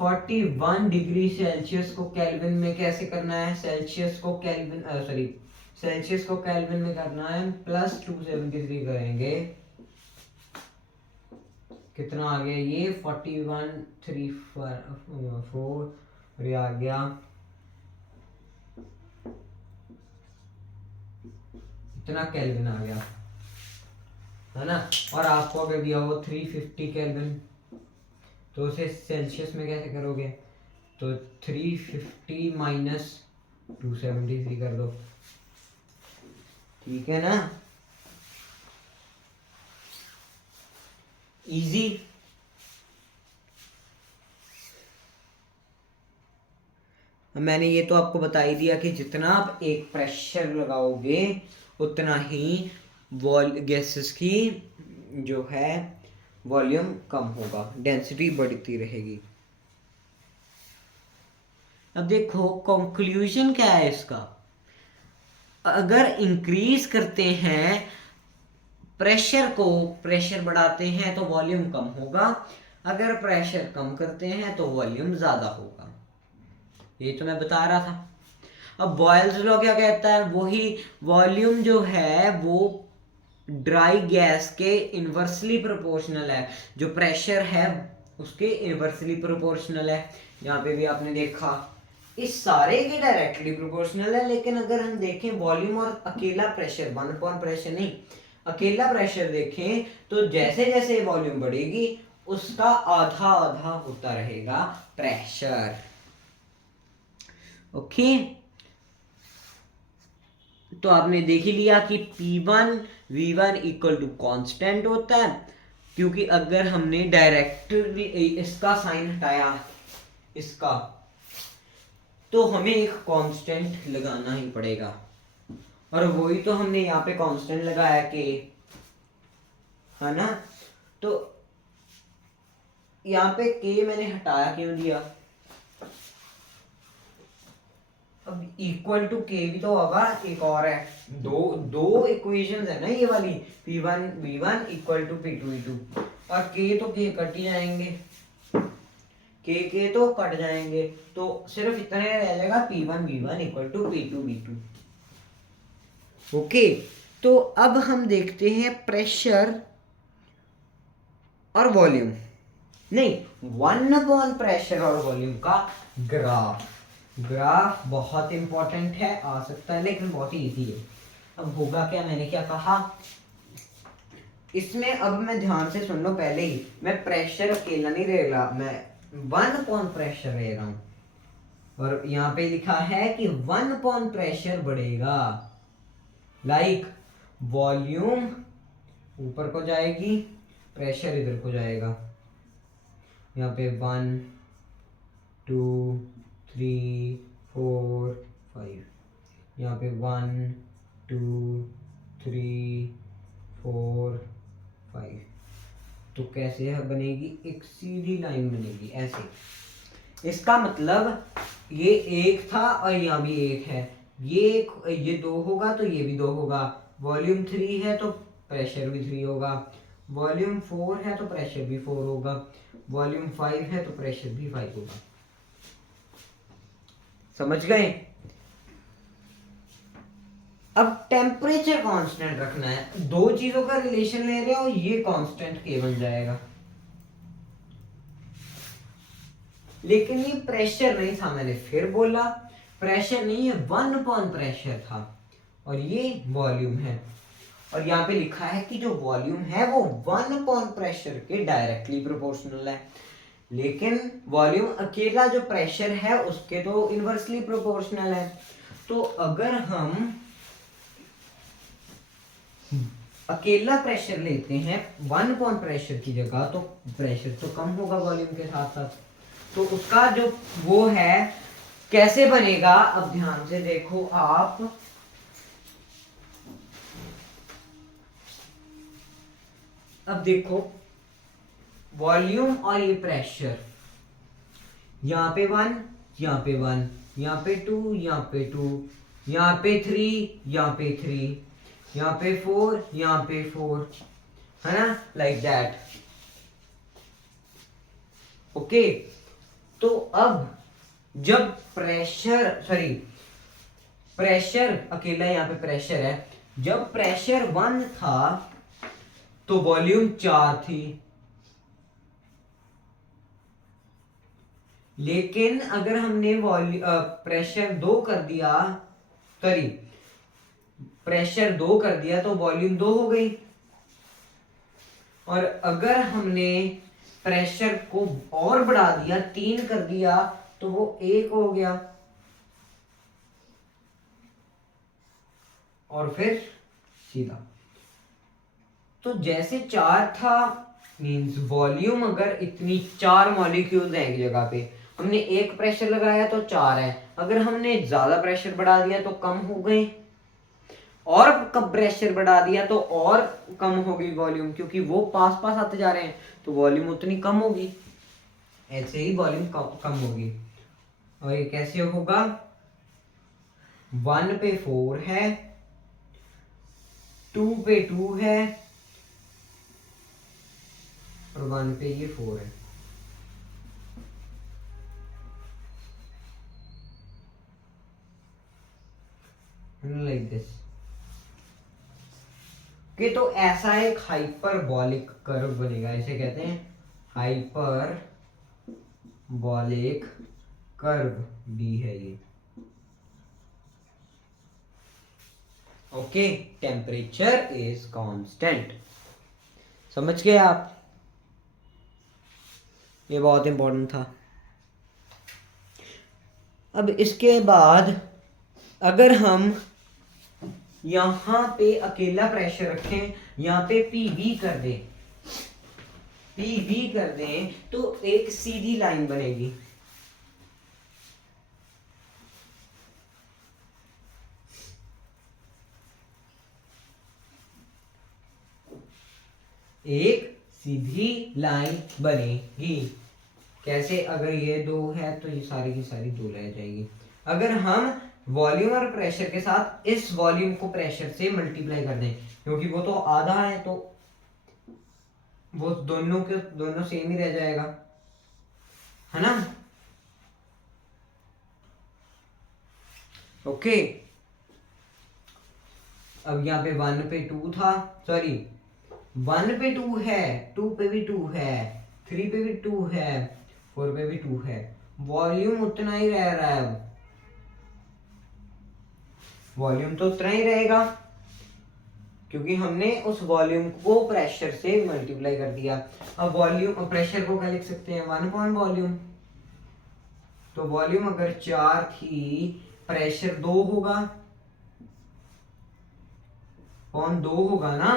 41 डिग्री सेल्सियस को केल्विन में कैसे करना है, सेल्सियस को केल्विन में करना है, प्लस 273 करेंगे, कितना आ गया ये 4134, और ये आ गया इतना केल्विन आ गया, है ना। और आपको अगर दिया हो 350 केल्विन तो उसे सेल्सियस में कैसे करोगे, तो 350 माइनस 273 कर दो, ठीक है ना, इजी। मैंने ये तो आपको बता ही दिया कि जितना आप एक प्रेशर लगाओगे उतना ही गैसेस की जो है वॉल्यूम कम होगा, डेंसिटी बढ़ती रहेगी। अब देखो कंक्लूजन क्या है इसका, अगर इंक्रीज करते हैं प्रेशर बढ़ाते हैं तो वॉल्यूम कम होगा, अगर प्रेशर कम करते हैं तो वॉल्यूम ज्यादा होगा। ये तो मैं बता रहा था। अब बॉयल्स लॉ क्या कहता है, वही वॉल्यूम जो है वो ड्राई गैस के इनवर्सली प्रोपोर्शनल है, जो प्रेशर है उसके इनवर्सली प्रोपोर्शनल है। यहाँ पे भी आपने देखा इस सारे के डायरेक्टली प्रोपोर्शनल है, लेकिन अगर हम देखें वॉल्यूम और अकेला प्रेशर, वन अपॉन प्रेशर नहीं, अकेला प्रेशर देखें तो जैसे जैसे वॉल्यूम बढ़ेगी उसका आधा आधा होता रहेगा प्रेशर। ओके, तो आपने देख ही लिया कि P1 V1 equal to constant होता है, क्योंकि अगर हमने डायरेक्ट इसका साइन हटाया इसका, तो हमें एक कांस्टेंट लगाना ही पड़ेगा, और वही तो हमने यहाँ पे कांस्टेंट लगाया के, है ना। तो यहाँ पे के मैंने हटाया क्यों दिया, अब इक्वल टू के भी तो होगा, एक और है, दो इक्वेशंस है ना ये वाली, P1 V1 equal to P2 V2, और के तो के कट ही जाएंगे, के तो कट जाएंगे, तो सिर्फ इतने रह जाएगा P1 V1 equal to P2 V2। Okay, तो अब हम देखते हैं प्रेशर और वॉल्यूम, नहीं, वन अपॉन प्रेशर और वॉल्यूम का ग्राफ बहुत इंपॉर्टेंट है, आ सकता है लेकिन बहुत ही इजी है। अब होगा क्या, मैंने क्या कहा इसमें, अब मैं ध्यान से सुन लो, पहले ही मैं प्रेशर अकेला नहीं ले रहा, मैं 1 अपॉन प्रेशर ले रहा हूं, और यहाँ पे लिखा है कि 1 अपॉन प्रेशर बढ़ेगा, लाइक वॉल्यूम ऊपर को जाएगी, प्रेशर इधर को जाएगा, यहाँ पे 1 2 3 4 5, यहाँ पे 1 2 3 4 5। तो कैसे बनेगी, एक सीधी लाइन बनेगी ऐसे। इसका मतलब ये 1 था और यहाँ भी 1 है, ये 2 होगा तो ये भी 2 होगा। वॉल्यूम 3 है तो प्रेशर भी 3 होगा। वॉल्यूम 4 है तो प्रेशर भी 4 होगा। वॉल्यूम 5 है तो प्रेशर भी 5 होगा। समझ गए? अब टेम्परेचर कांस्टेंट रखना है, दो चीजों का रिलेशन ले रहे हो, ये कांस्टेंट के बन जाएगा। लेकिन ये प्रेशर नहीं था, मैंने फिर बोला प्रेशर नहीं है, 1 अपॉन प्रेशर था, और ये वॉल्यूम है। और यहाँ पे लिखा है कि जो वॉल्यूम है वो 1 अपॉन प्रेशर के डायरेक्टली प्रोपोर्शनल है, लेकिन वॉल्यूम अकेला जो प्रेशर है उसके तो इनवर्सली प्रोपोर्शनल है। तो अगर हम अकेला प्रेशर लेते हैं 1 अपॉन प्रेशर की जगह, तो प्रेशर तो कम होगा वॉल्यूम के साथ साथ। तो उसका जो वो है कैसे बनेगा, अब ध्यान से देखो आप। अब देखो वॉल्यूम और ये प्रेशर, यहाँ पे 1, यहाँ पे 1, यहाँ पे 2, यहाँ पे 2, यहाँ पे 3, यहाँ पे 3, यहाँ पे 4, यहाँ पे 4, है ना, लाइक दैट। ओके, तो अब जब प्रेशर अकेला यहाँ पे प्रेशर है, जब प्रेशर 1 था तो वॉल्यूम 4 थी। लेकिन अगर हमने प्रेशर 2 कर दिया, सॉरी प्रेशर 2 कर दिया तो वॉल्यूम 2 हो गई। और अगर हमने प्रेशर को और बढ़ा दिया, 3 कर दिया, तो वो 1 हो गया। और फिर सीधा, तो जैसे 4 था, मींस वॉल्यूम अगर इतनी 4 मॉलिक्यूल्स हैं एक जगह पे, हमने एक प्रेशर लगाया तो 4 है, अगर हमने ज्यादा प्रेशर बढ़ा दिया तो कम हो गए, और कब प्रेशर बढ़ा दिया तो और कम होगी वॉल्यूम, क्योंकि वो पास पास आते जा रहे हैं तो वॉल्यूम उतनी कम होगी। ऐसे ही वॉल्यूम कम होगी। और ये कैसे होगा, 1 पे 4 है, 2 पे 2 है, और 1 पे ये 4 है। Like this. कि तो ऐसा एक हाइपरबॉलिक कर्व बनेगा, इसे कहते हैं हाइपरबॉलिक कर्व भी है ये। Okay, temperature is constant. समझ गए आप? ये बहुत इंपॉर्टेंट था। अब इसके बाद अगर हम यहां पे अकेला प्रेशर रखें, यहां पे पीवी कर दें, तो एक सीधी लाइन बनेगी। एक सीधी लाइन बनेगी। कैसे, अगर ये 2 है तो ये सारी की सारी 2 रह जाएगी। अगर हम वॉल्यूम और प्रेशर के साथ इस वॉल्यूम को प्रेशर से मल्टीप्लाई कर दें, क्योंकि वो तो आधा है तो वो दोनों सेम ही रह जाएगा, है ना। ओके, अब यहाँ पे 1 पे 2 था, सॉरी 1 पे 2 है, 2 पे भी 2 है, 3 पे भी 2 है, 4 पे भी 2 है, वॉल्यूम उतना ही रह रहा है। वॉल्यूम तो उतना ही रहेगा क्योंकि हमने उस वॉल्यूम को प्रेशर से मल्टीप्लाई कर दिया। अब वॉल्यूम प्रेशर को क्या लिख सकते हैं, 1 अपॉन वॉल्यूम। तो वॉल्यूम अगर 4 थी, प्रेशर 2 होगा, अपॉन 2 होगा ना,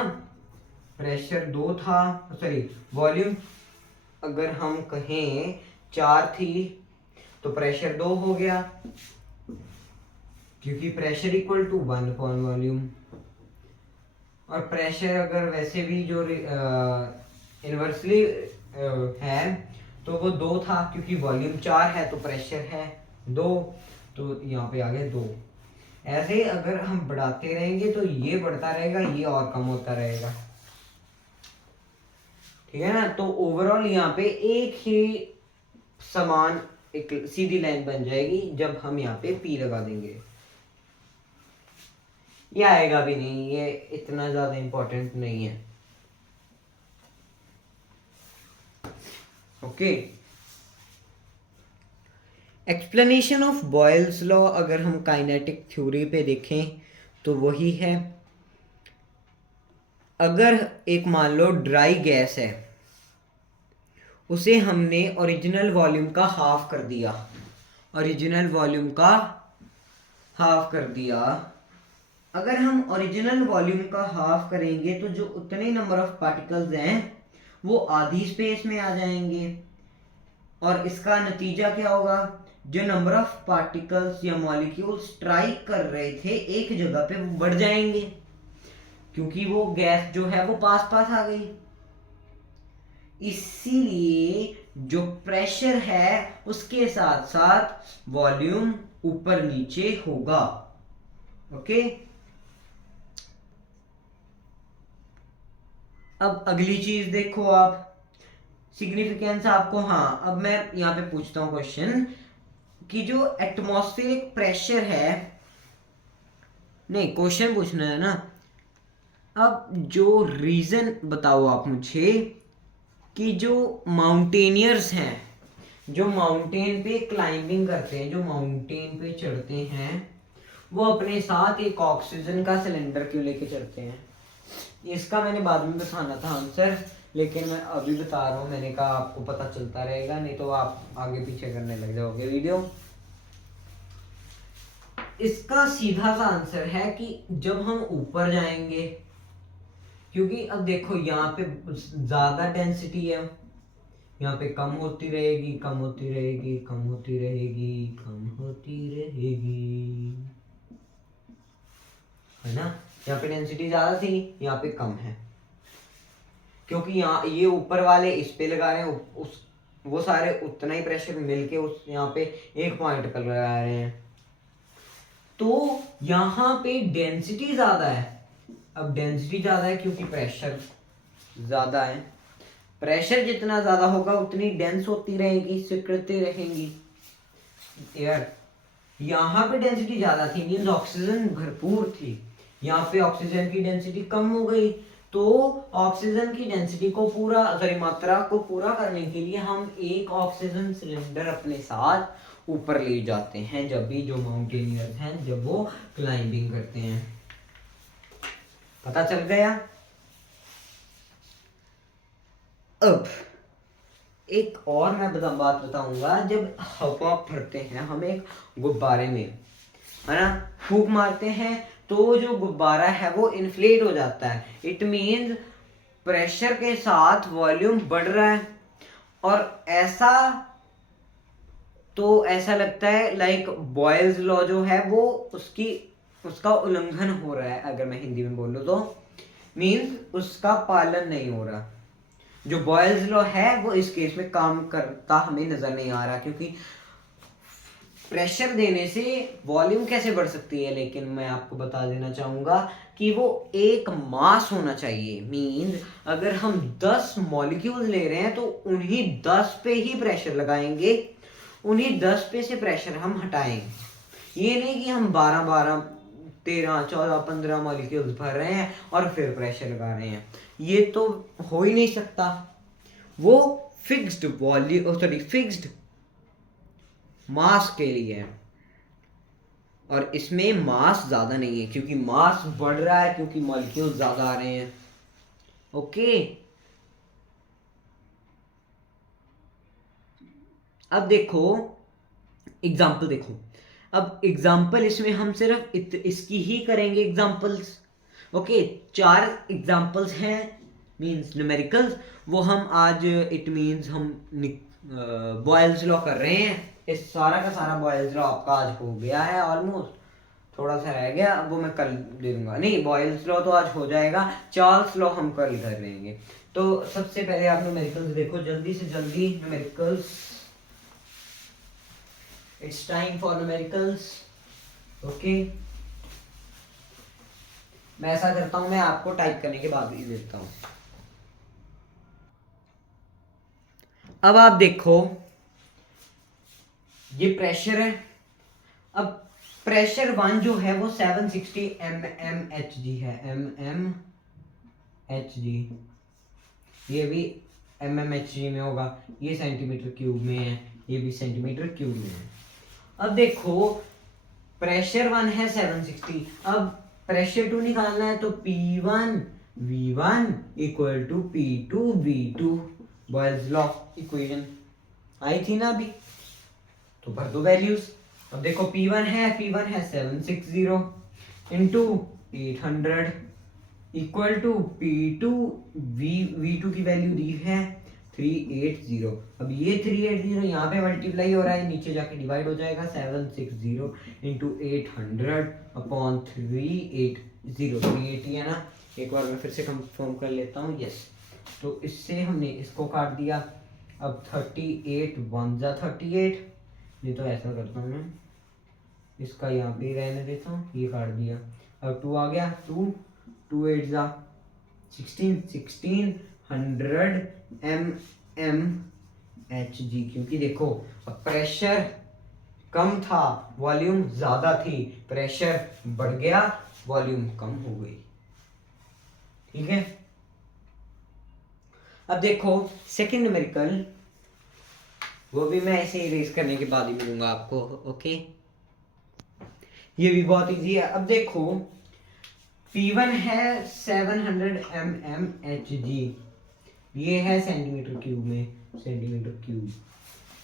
प्रेशर 2 था, सॉरी वॉल्यूम अगर हम कहें 4 थी तो प्रेशर 2 हो गया, क्योंकि pressure equal to 1 upon volume. और प्रेशर अगर वैसे भी जो इन्वर्सली है तो वो 2 था, क्योंकि वॉल्यूम 4 है तो प्रेशर है 2, तो यहाँ पे आ गया 2। ऐसे अगर हम बढ़ाते रहेंगे तो ये बढ़ता रहेगा, ये और कम होता रहेगा, ठीक है ना। तो ओवरऑल यहाँ पे एक ही समान एक सीधी लाइन बन जाएगी जब हम यहाँ पे P लगा देंगे। ये आएगा भी नहीं, ये इतना ज्यादा इंपॉर्टेंट नहीं है। Okay, explanation of Boyle's law अगर हम काइनेटिक थ्योरी पे देखें तो वही है, अगर एक मान लो ड्राई गैस है, उसे हमने ओरिजिनल वॉल्यूम का हाफ कर दिया, ओरिजिनल वॉल्यूम का हाफ कर दिया। अगर हम ओरिजिनल वॉल्यूम का हाफ करेंगे तो जो उतने नंबर ऑफ पार्टिकल्स हैं वो आधी स्पेस में आ जाएंगे, और इसका नतीजा क्या होगा, जो नंबर ऑफ पार्टिकल्स या मॉलिक्यूल्स स्ट्राइक कर रहे थे एक जगह पे वो बढ़ जाएंगे, क्योंकि वो गैस जो है वो पास पास आ गई। इसीलिए जो प्रेशर है उसके साथ साथ वॉल्यूम ऊपर नीचे होगा। ओके, अब अगली चीज देखो आप, सिग्निफिकेंस आपको, हाँ अब मैं यहाँ पे पूछता हूँ क्वेश्चन कि जो एटमॉस्फेरिक प्रेशर है, नहीं क्वेश्चन पूछना है ना। अब जो रीजन बताओ आप मुझे कि जो माउंटेनियर्स हैं, जो माउंटेन पे क्लाइंबिंग करते हैं, जो माउंटेन पे चढ़ते हैं, वो अपने साथ एक ऑक्सीजन का सिलेंडर क्यों लेके चढ़ते हैं? इसका मैंने बाद में बताना था आंसर, लेकिन मैं अभी बता रहा हूँ, मैंने कहा आपको पता चलता रहेगा, नहीं तो आप आगे पीछे करने लग जाओगे वीडियो। इसका सीधा सा आंसर है कि जब हम ऊपर जाएंगे, क्योंकि अब देखो यहाँ पे ज्यादा डेंसिटी है, यहाँ पे कम होती रहेगी, कम होती रहेगी, कम होती रहेगी, कम होती रहेगी, है ना। यहाँ पे डेंसिटी ज्यादा थी, यहाँ पे कम है, क्योंकि यहाँ ये ऊपर वाले इस पे लगा रहे हैं, उस वो सारे उतना ही प्रेशर मिलके उस यहाँ पे एक पॉइंट पर लगा रहे हैं, तो यहाँ पे डेंसिटी ज्यादा है। अब डेंसिटी ज्यादा है क्योंकि प्रेशर ज्यादा है, प्रेशर जितना ज्यादा होगा उतनी डेंस होती रहेगी, सिकुड़ती रहेंगी एयर। यहाँ पे डेंसिटी ज्यादा थी, मीन्स ऑक्सीजन भरपूर थी, यहाँ पे ऑक्सीजन की डेंसिटी कम हो गई, तो ऑक्सीजन की डेंसिटी को पूरा, सॉरी मात्रा को पूरा करने के लिए हम एक ऑक्सीजन सिलेंडर अपने साथ ऊपर ले जाते हैं, जब भी जो माउंटेनियर्स हैं जब वो क्लाइंबिंग करते हैं। पता चल गया। अब एक और मैं बात बताऊंगा, जब हवा भरते हैं हम एक गुब्बारे में, है ना, फूंक मारते हैं तो जो गुब्बारा है वो इन्फ्लेट हो जाता है, इट मीन्स प्रेशर के साथ वॉल्यूम बढ़ रहा है, और ऐसा तो ऐसा लगता है लाइक बॉयल्स लॉ जो है वो उसका उल्लंघन हो रहा है, अगर मैं हिंदी में बोलूँ तो मीन्स उसका पालन नहीं हो रहा। जो बॉयल्स लॉ है वो इस केस में काम करता हमें नजर नहीं आ रहा, क्योंकि प्रेशर देने से वॉल्यूम कैसे बढ़ सकती है, लेकिन मैं आपको बता देना चाहूंगा कि वो एक मास होना चाहिए। मीन्स अगर हम 10 मॉलिक्यूल्स ले रहे हैं तो उन्हीं 10 पे ही प्रेशर लगाएंगे, उन्हीं 10 पे से प्रेशर हम हटाएंगे। ये नहीं कि हम 12, 13, 14, 15 मॉलिक्यूल्स भर रहे हैं और फिर प्रेशर लगा रहे हैं, ये तो हो ही नहीं सकता। वो fixed volume, sorry fixed mass के लिए है, और इसमें मास ज्यादा नहीं है क्योंकि मास बढ़ रहा है, क्योंकि मॉलिक्यूल ज्यादा आ रहे हैं। ओके, अब देखो एग्जाम्पल देखो, अब एग्जाम्पल इसमें हम सिर्फ इसकी ही करेंगे एग्जाम्पल्स। ओके, 4 एग्जाम्पल्स हैं मीन्स न्यूमेरिकल्स, वो हम आज, इट मीन्स हम बॉयल्स लॉ कर रहे हैं। इस सारा का सारा बॉयल्स लॉ आपका आज हो गया है ऑलमोस्ट, थोड़ा सा रह गया, अब वो मैं कल दे दूंगा। नहीं, बॉयल्स लॉ तो आज हो जाएगा, चार्ल्स लॉ हम कल कर लेंगे। तो सबसे पहले आप न्यूमेरिकल्स देखो, जल्दी से जल्दी numericals, it's time for numericals. Okay, मैं ऐसा करता हूं, मैं आपको टाइप करने के बाद ही देता हूं। अब आप देखो, ये प्रेशर है। अब प्रेशर 1 जो है वो 760 mmHg है, mmHg, ये भी mmHg में होगा, ये सेंटीमीटर क्यूब में है, ये भी सेंटीमीटर क्यूब में है। अब देखो, प्रेशर 1 है 760, अब प्रेशर 2 निकालना है, तो P1 V1 equal to P2 V2, Boyle's law equation आई थी ना अभी, तो भर दो वैल्यूज। अब देखो P1 है 760 into 800 equal to P2 V2 की वैल्यू दी है 380। अब ये 380 यहाँ पे मल्टीप्लाई हो रहा है, नीचे जाके डिवाइड हो जाएगा, 760 इंटू 800 अपॉन 380 है ना। एक बार मैं फिर से कंफर्म कर लेता हूँ, यस। तो इससे हमने इसको काट दिया। अब 38 1 जा 38, नहीं तो ऐसा करता हूँ मैं, इसका यहाँ पे रहने देता हूँ, ये काट दिया। अब 2 आ गया, 2 8 जा 16 100 mmHg, क्योंकि देखो अब प्रेशर कम था, वॉल्यूम ज्यादा थी, प्रेशर बढ़ गया, वॉल्यूम कम हो गई। ठीक है, अब देखो सेकंड न्यूमेरिकल, वो भी मैं ऐसे इरेज करने के बाद ही मिलूंगा आपको। ओके, ये भी बहुत इजी है। अब देखो P1 है 700 mmHg, ये है सेंटीमीटर क्यूब में, सेंटीमीटर क्यूब।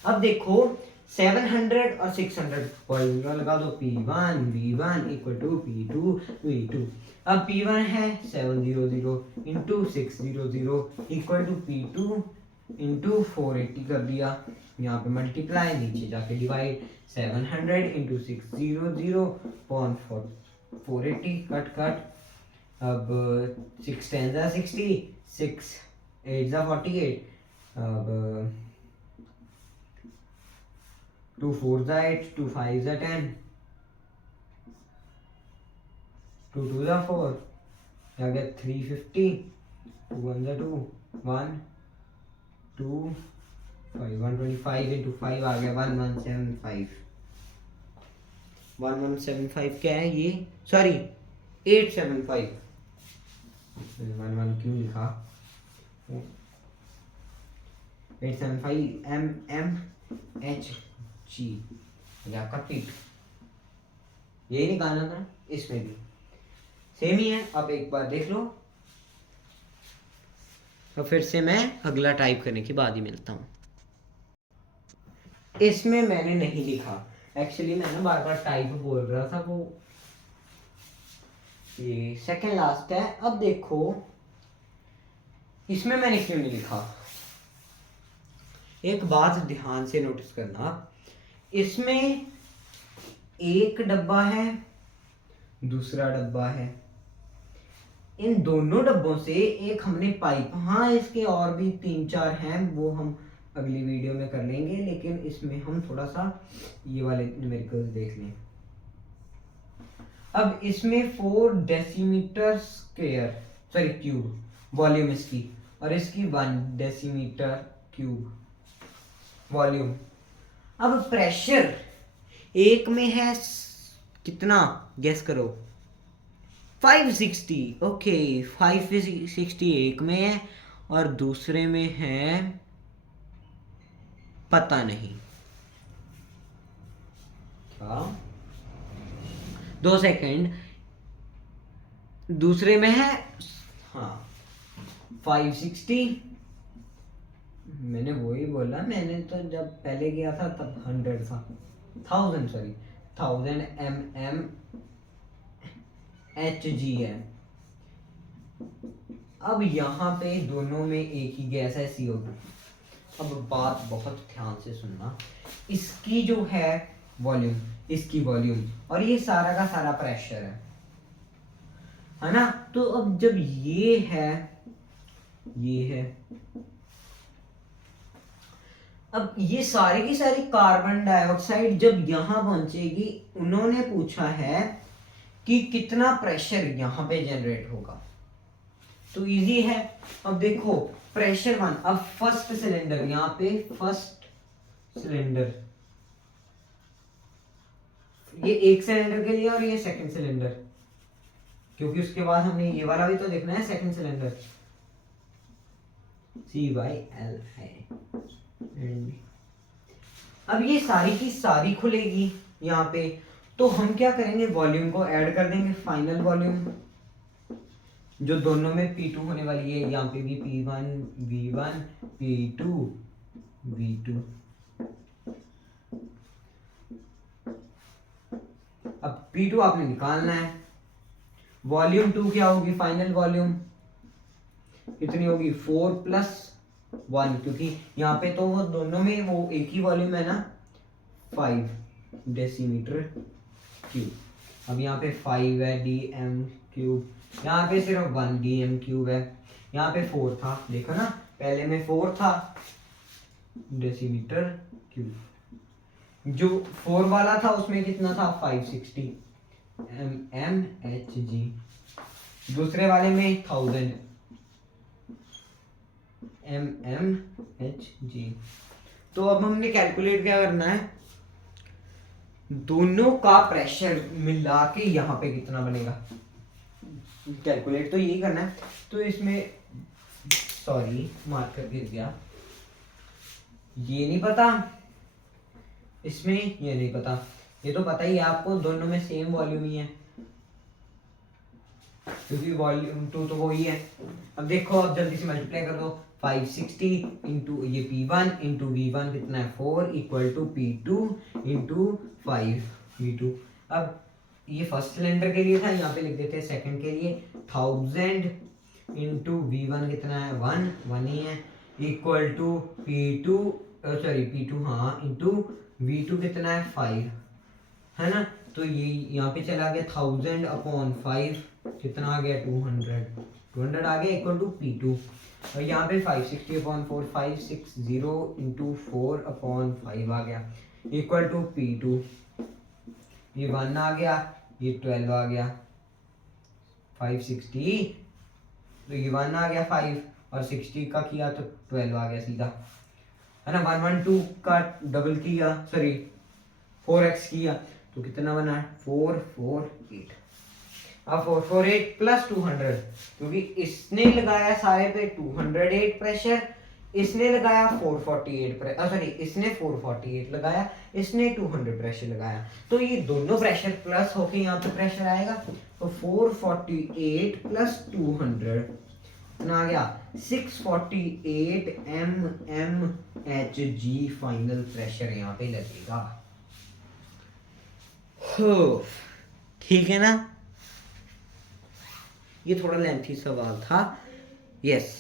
अब देखो 700 और 600 फॉर्मूला लगा दो, P1 V1 equal to P2 V2। अब P1 है 700 into 600 equal to P2 into 480 कर दिया, यहाँ पे मल्टीप्लाई, नीचे जाके डिवाइड, 700 इंटू 600 अपॉन 480, कट। अब 6 10 जा 60, 6 8 जा 48, अब 2 4 जा 8, 2 5 जा 10, 2 2 जा 4, आ गया 350, 2 1 जा 2, 1 2 5 125 इंटू 5 आ गया 1175। 1175 क्या है ये, सॉरी 875, 11 क्यों लिखा, 875 mmHg आपका पीट, यही निकालना था, इसमें भी सेम ही है। अब एक बार देख लो, तो फिर से मैं अगला टाइप करने के बाद ही मिलता हूँ। इसमें मैंने नहीं लिखा, एक्चुअली मैं ना बार बार टाइप बोल रहा था, वो ये सेकंड लास्ट है। अब देखो इसमें मैंने क्यों नहीं लिखा, एक बात ध्यान से नोटिस करना, इसमें एक डब्बा है, दूसरा डब्बा है, इन दोनों डब्बों से एक हमने पाइप, हाँ इसके और भी 3-4 हैं, वो हम अगली वीडियो में कर लेंगे, लेकिन इसमें हम थोड़ा सा ये वाले न्यूमेरिकल्स देख लें। अब इसमें 4 decimetre square, sorry cube volume इसकी, और इसकी 1 डेसीमीटर क्यूब वॉल्यूम। अब प्रेशर एक में है कितना, गेस करो, 560, ओके 560 एक में है, और दूसरे में है पता नहीं क्या, 2 सेकंड, दूसरे में है, हाँ 560, मैंने वही बोला, मैंने तो जब पहले गया था तब 100 था, 1000 mmHg है। अब यहाँ पे दोनों में एक ही गैस है, CO2। अब बात बहुत ध्यान से सुनना, इसकी जो है वॉल्यूम, इसकी वॉल्यूम, और ये सारा का सारा प्रेशर है ना। तो अब जब ये है, अब ये सारी की सारी कार्बन डाइऑक्साइड जब यहां पहुंचेगी, उन्होंने पूछा है कि कितना प्रेशर यहां पे जनरेट होगा। तो इजी है। अब देखो प्रेशर 1, अब फर्स्ट सिलेंडर, यहाँ पे फर्स्ट सिलेंडर, ये एक सिलेंडर के लिए और ये सेकंड सिलेंडर, क्योंकि उसके बाद हमने ये वाला भी तो देखना है, सेकंड सिलेंडर, CYLI। अब ये सारी की सारी खुलेगी यहाँ पे, तो हम क्या करेंगे, वॉल्यूम को ऐड कर देंगे, फाइनल वॉल्यूम जो दोनों में P2 होने वाली है, यहाँ पे भी P1 V1 P2 V2। अब P2 आपने निकालना है, वॉल्यूम 2 क्या होगी, फाइनल वॉल्यूम कितनी होगी, 4 + 1, क्योंकि यहाँ पे तो वो दोनों में वो एक ही वॉल्यूम है ना, 5 डेसीमीटर क्यूब। अब यहाँ पे 5 है dm क्यूब, यहाँ पे सिर्फ 1 dm क्यूब है, यहाँ पे 4 था, देखो ना पहले में 4 था डेसीमीटर क्यूब, जो 4 वाला था उसमें कितना था, 560 mmHg, दूसरे वाले में 1000 mmHg। तो अब हमने कैलकुलेट क्या करना है, दोनों का प्रेशर मिला के यहाँ पे कितना बनेगा, कैलकुलेट तो यही करना है। तो इसमें सॉरी मार्कर गिर गया, ये नहीं पता, इसमें ये नहीं पता, ये तो पता ही है आपको, दोनों में सेम वॉल्यूम ही है, क्योंकि वॉल्यूम 2 तो वही है। अब देखो, अब जल्दी से मल्टीप्लाई कर दो, 560 इंटू ये P1 इंटू V1 कितना है, 4 equal to P2 into 5 V2। अब ये फर्स्ट सिलेंडर के लिए था, यहाँ पे लिख देते हैं सेकंड के लिए, 1000 इंटू V1 कितना है, 1 ही है, इक्वल टू P2 P2 हाँ इंटू V2 कितना है, 5 है ना। तो ये यहाँ पे चला गया 1000/5, कितना आ गया, 200 आ गया, इक्वल टू P2। और यहाँ पे 560/4, 560 इंटू 4/5 आ गया, इक्वल टू P2। ये 1 आ गया, ये 12 आ गया, 560, तो ये 1 आ गया 5, और 60 का किया तो 12 आ गया सीधा, है ना। 112 का डबल किया, सॉरी 4x किया, तो कितना बना है, 448। अब 448 प्लस 200, क्योंकि इसने लगाया सारे पे 208 प्रेशर, इसने लगाया 448 सॉरी इसने 448 लगाया, इसने 200 प्रेशर लगाया, तो ये दोनों प्रेशर प्लस होके यहाँ पे प्रेशर आएगा। तो 448 प्लस 200 आ गया 648 mmHg फाइनल प्रेशर यहाँ पे लगेगा। ठीक है ना, ये थोड़ा लेंथी सवाल था, यस।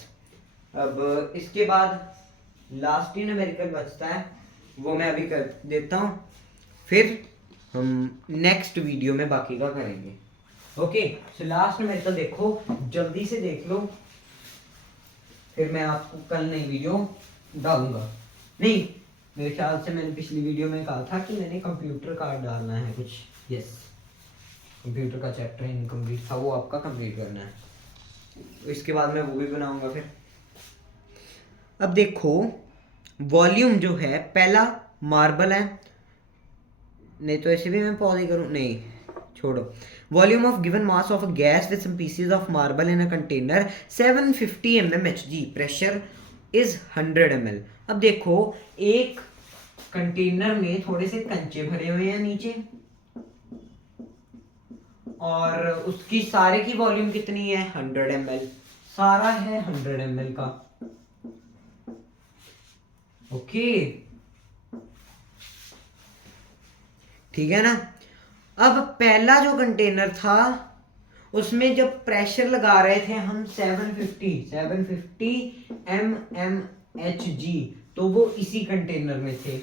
अब इसके बाद लास्ट ही न्यूमेरिकल बचता है, वो मैं अभी कर देता हूँ, फिर हम नेक्स्ट वीडियो में बाकी का करेंगे। ओके, सो लास्ट न्यूमेरिकल देखो, जल्दी से देख लो, फिर मैं आपको कल नई वीडियो डालूंगा। नहीं, मेरे ख्याल से मैंने पिछली वीडियो में कहा था कि मैंने कंप्यूटर का डालना है कुछ, यस, कंप्यूटर का चैप्टर इनकम्प्लीट था, वो आपका कंप्लीट करना है, तो इसके बाद मैं वो भी बनाऊंगा फिर। अब देखो, वॉल्यूम जो है, पहला मार्बल है, नहीं तो ऐसे भी मैं पॉज ही करूँ, नहीं छोड़ो। Volume of given mass of a gas with some pieces of marble in a container 750 mmHg, pressure is 100 ml। अब देखो, एक कंटेनर में थोड़े से कंचे भरे हुए हैं नीचे, और उसकी सारे की वॉल्यूम कितनी है, 100 ml, सारा है 100 ml का। ओके, ठीक है ना। अब पहला जो कंटेनर था, उसमें जब प्रेशर लगा रहे थे हम 750 mmHg, तो वो इसी कंटेनर में थे।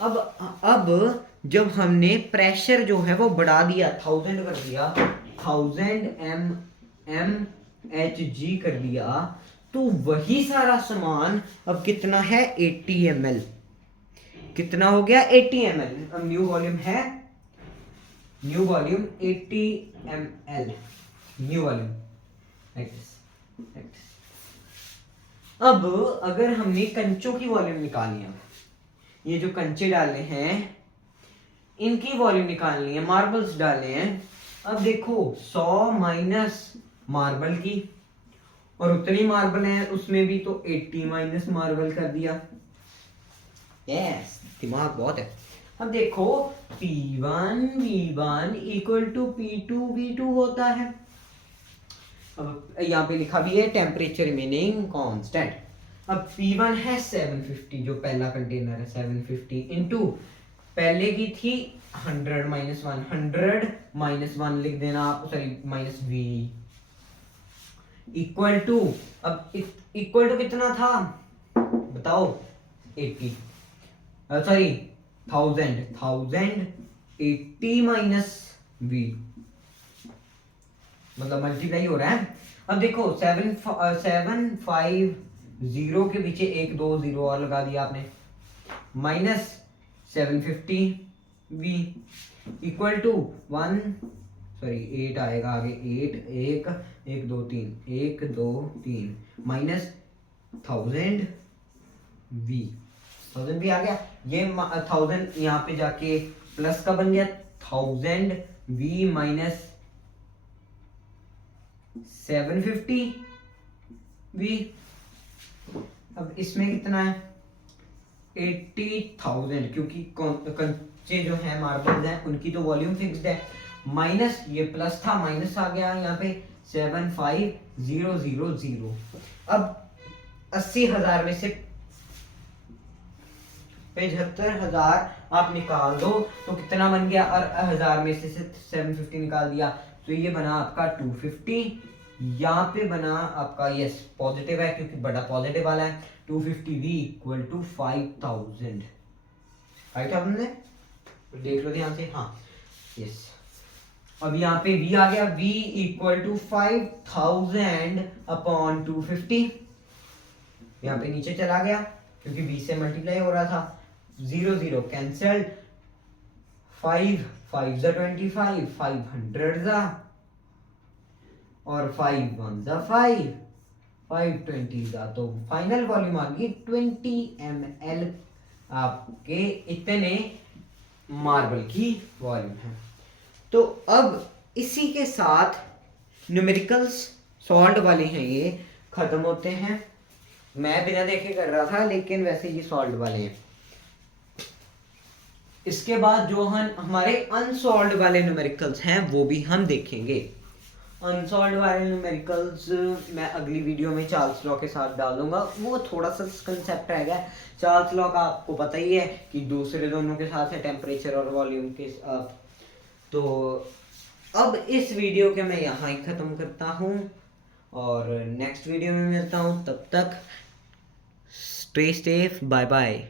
अब जब हमने प्रेशर जो है वो बढ़ा दिया, 1000 कर दिया, 1000 mHg कर दिया, तो वही सारा सामान अब कितना है 80 ml, कितना हो गया 80 ml। अब न्यू वॉल्यूम है, new volume 80 ml, new volume like this. अब अगर हमने कंचों की वॉल्यूम निकालनी है, ये जो कंचे डाले हैं इनकी वॉल्यूम निकालनी है, मार्बल्स डाले हैं। अब देखो 100 माइनस मार्बल की, और उतनी मार्बल है उसमें भी, तो 80 माइनस मार्बल कर दिया। यस, दिमाग बहुत है। अब देखो P1 V1 equal to P2 V2 होता है। अब यहाँ पे लिखा भी है टेम्परेचर रिमेनिंग कांस्टेंट। अब P1 है 750, जो पहला कंटेनर है 750 इंटू पहले की थी 100 माइनस 1, 100 माइनस 1 लिख देना आप, sorry minus V equal to, अब इक्वल टू कितना था बताओ 80, सॉरी 1000 80 माइनस V, मतलब मल्टीप्लाई हो रहा है। अब देखो 750 के पीछे 1 2 0 और लगा दिया आपने, minus 750 V equal to 1, sorry 8 आएगा आगे, 8 1 1 2 3 1 2 3 माइनस 1000 V, 1000 भी आ गया, ये 1000 यहाँ पे जाके प्लस का बन गया, 1000 V माइनस 750 V। अब इसमें कितना है 80,000, क्योंकि कंचे जो है मार्बल्स हैं उनकी तो वॉल्यूम फिक्स्ड है, माइनस ये प्लस था माइनस आ गया यहाँ पे 75000। अब 80,000 में से 75,000 आप निकाल दो तो कितना बन गया, और 1000 में से 750 निकाल दिया तो ये बना आपका 250। यहाँ पे बना आपका यस पॉजिटिव है क्योंकि बड़ा पॉजिटिव वाला है, 250 V इक्वल टू 5000। राइट आपने देख लो ध्यान से, हाँ यस। अब यहाँ पे V आ गया, V इक्वल टू 5000 अपॉन 250, यहाँ पे नीचे चला गया क्योंकि V से मल्टीप्लाई हो रहा था, 0 0 कैंसल, 5 5 25, 500 और 5 1 5 520 तो फाइनल वॉल्यूम आ गई 20 ml, आपके इतने मार्बल की वॉल्यूम है। तो अब इसी के साथ न्यूमेरिकल्स सॉल्व वाले हैं ये खत्म होते हैं। मैं बिना देखे कर रहा था लेकिन वैसे ये सॉल्व वाले हैं। इसके बाद जो हम हमारे अनसॉल्व वाले न्यूमेरिकल्स हैं वो भी हम देखेंगे। अनसॉल्व वाले न्यूमेरिकल्स मैं अगली वीडियो में चार्ल्स लॉ के साथ डालूंगा, वो थोड़ा सा कंसेप्ट रहेगा। चार्ल्स लॉ का आपको पता ही है कि दूसरे दोनों के साथ है टेम्परेचर और वॉल्यूम के साथ। तो अब इस वीडियो के मैं यहाँ ही ख़त्म करता हूँ और नेक्स्ट वीडियो में मिलता हूँ, तब तक स्टे सेफ, बाय बाय।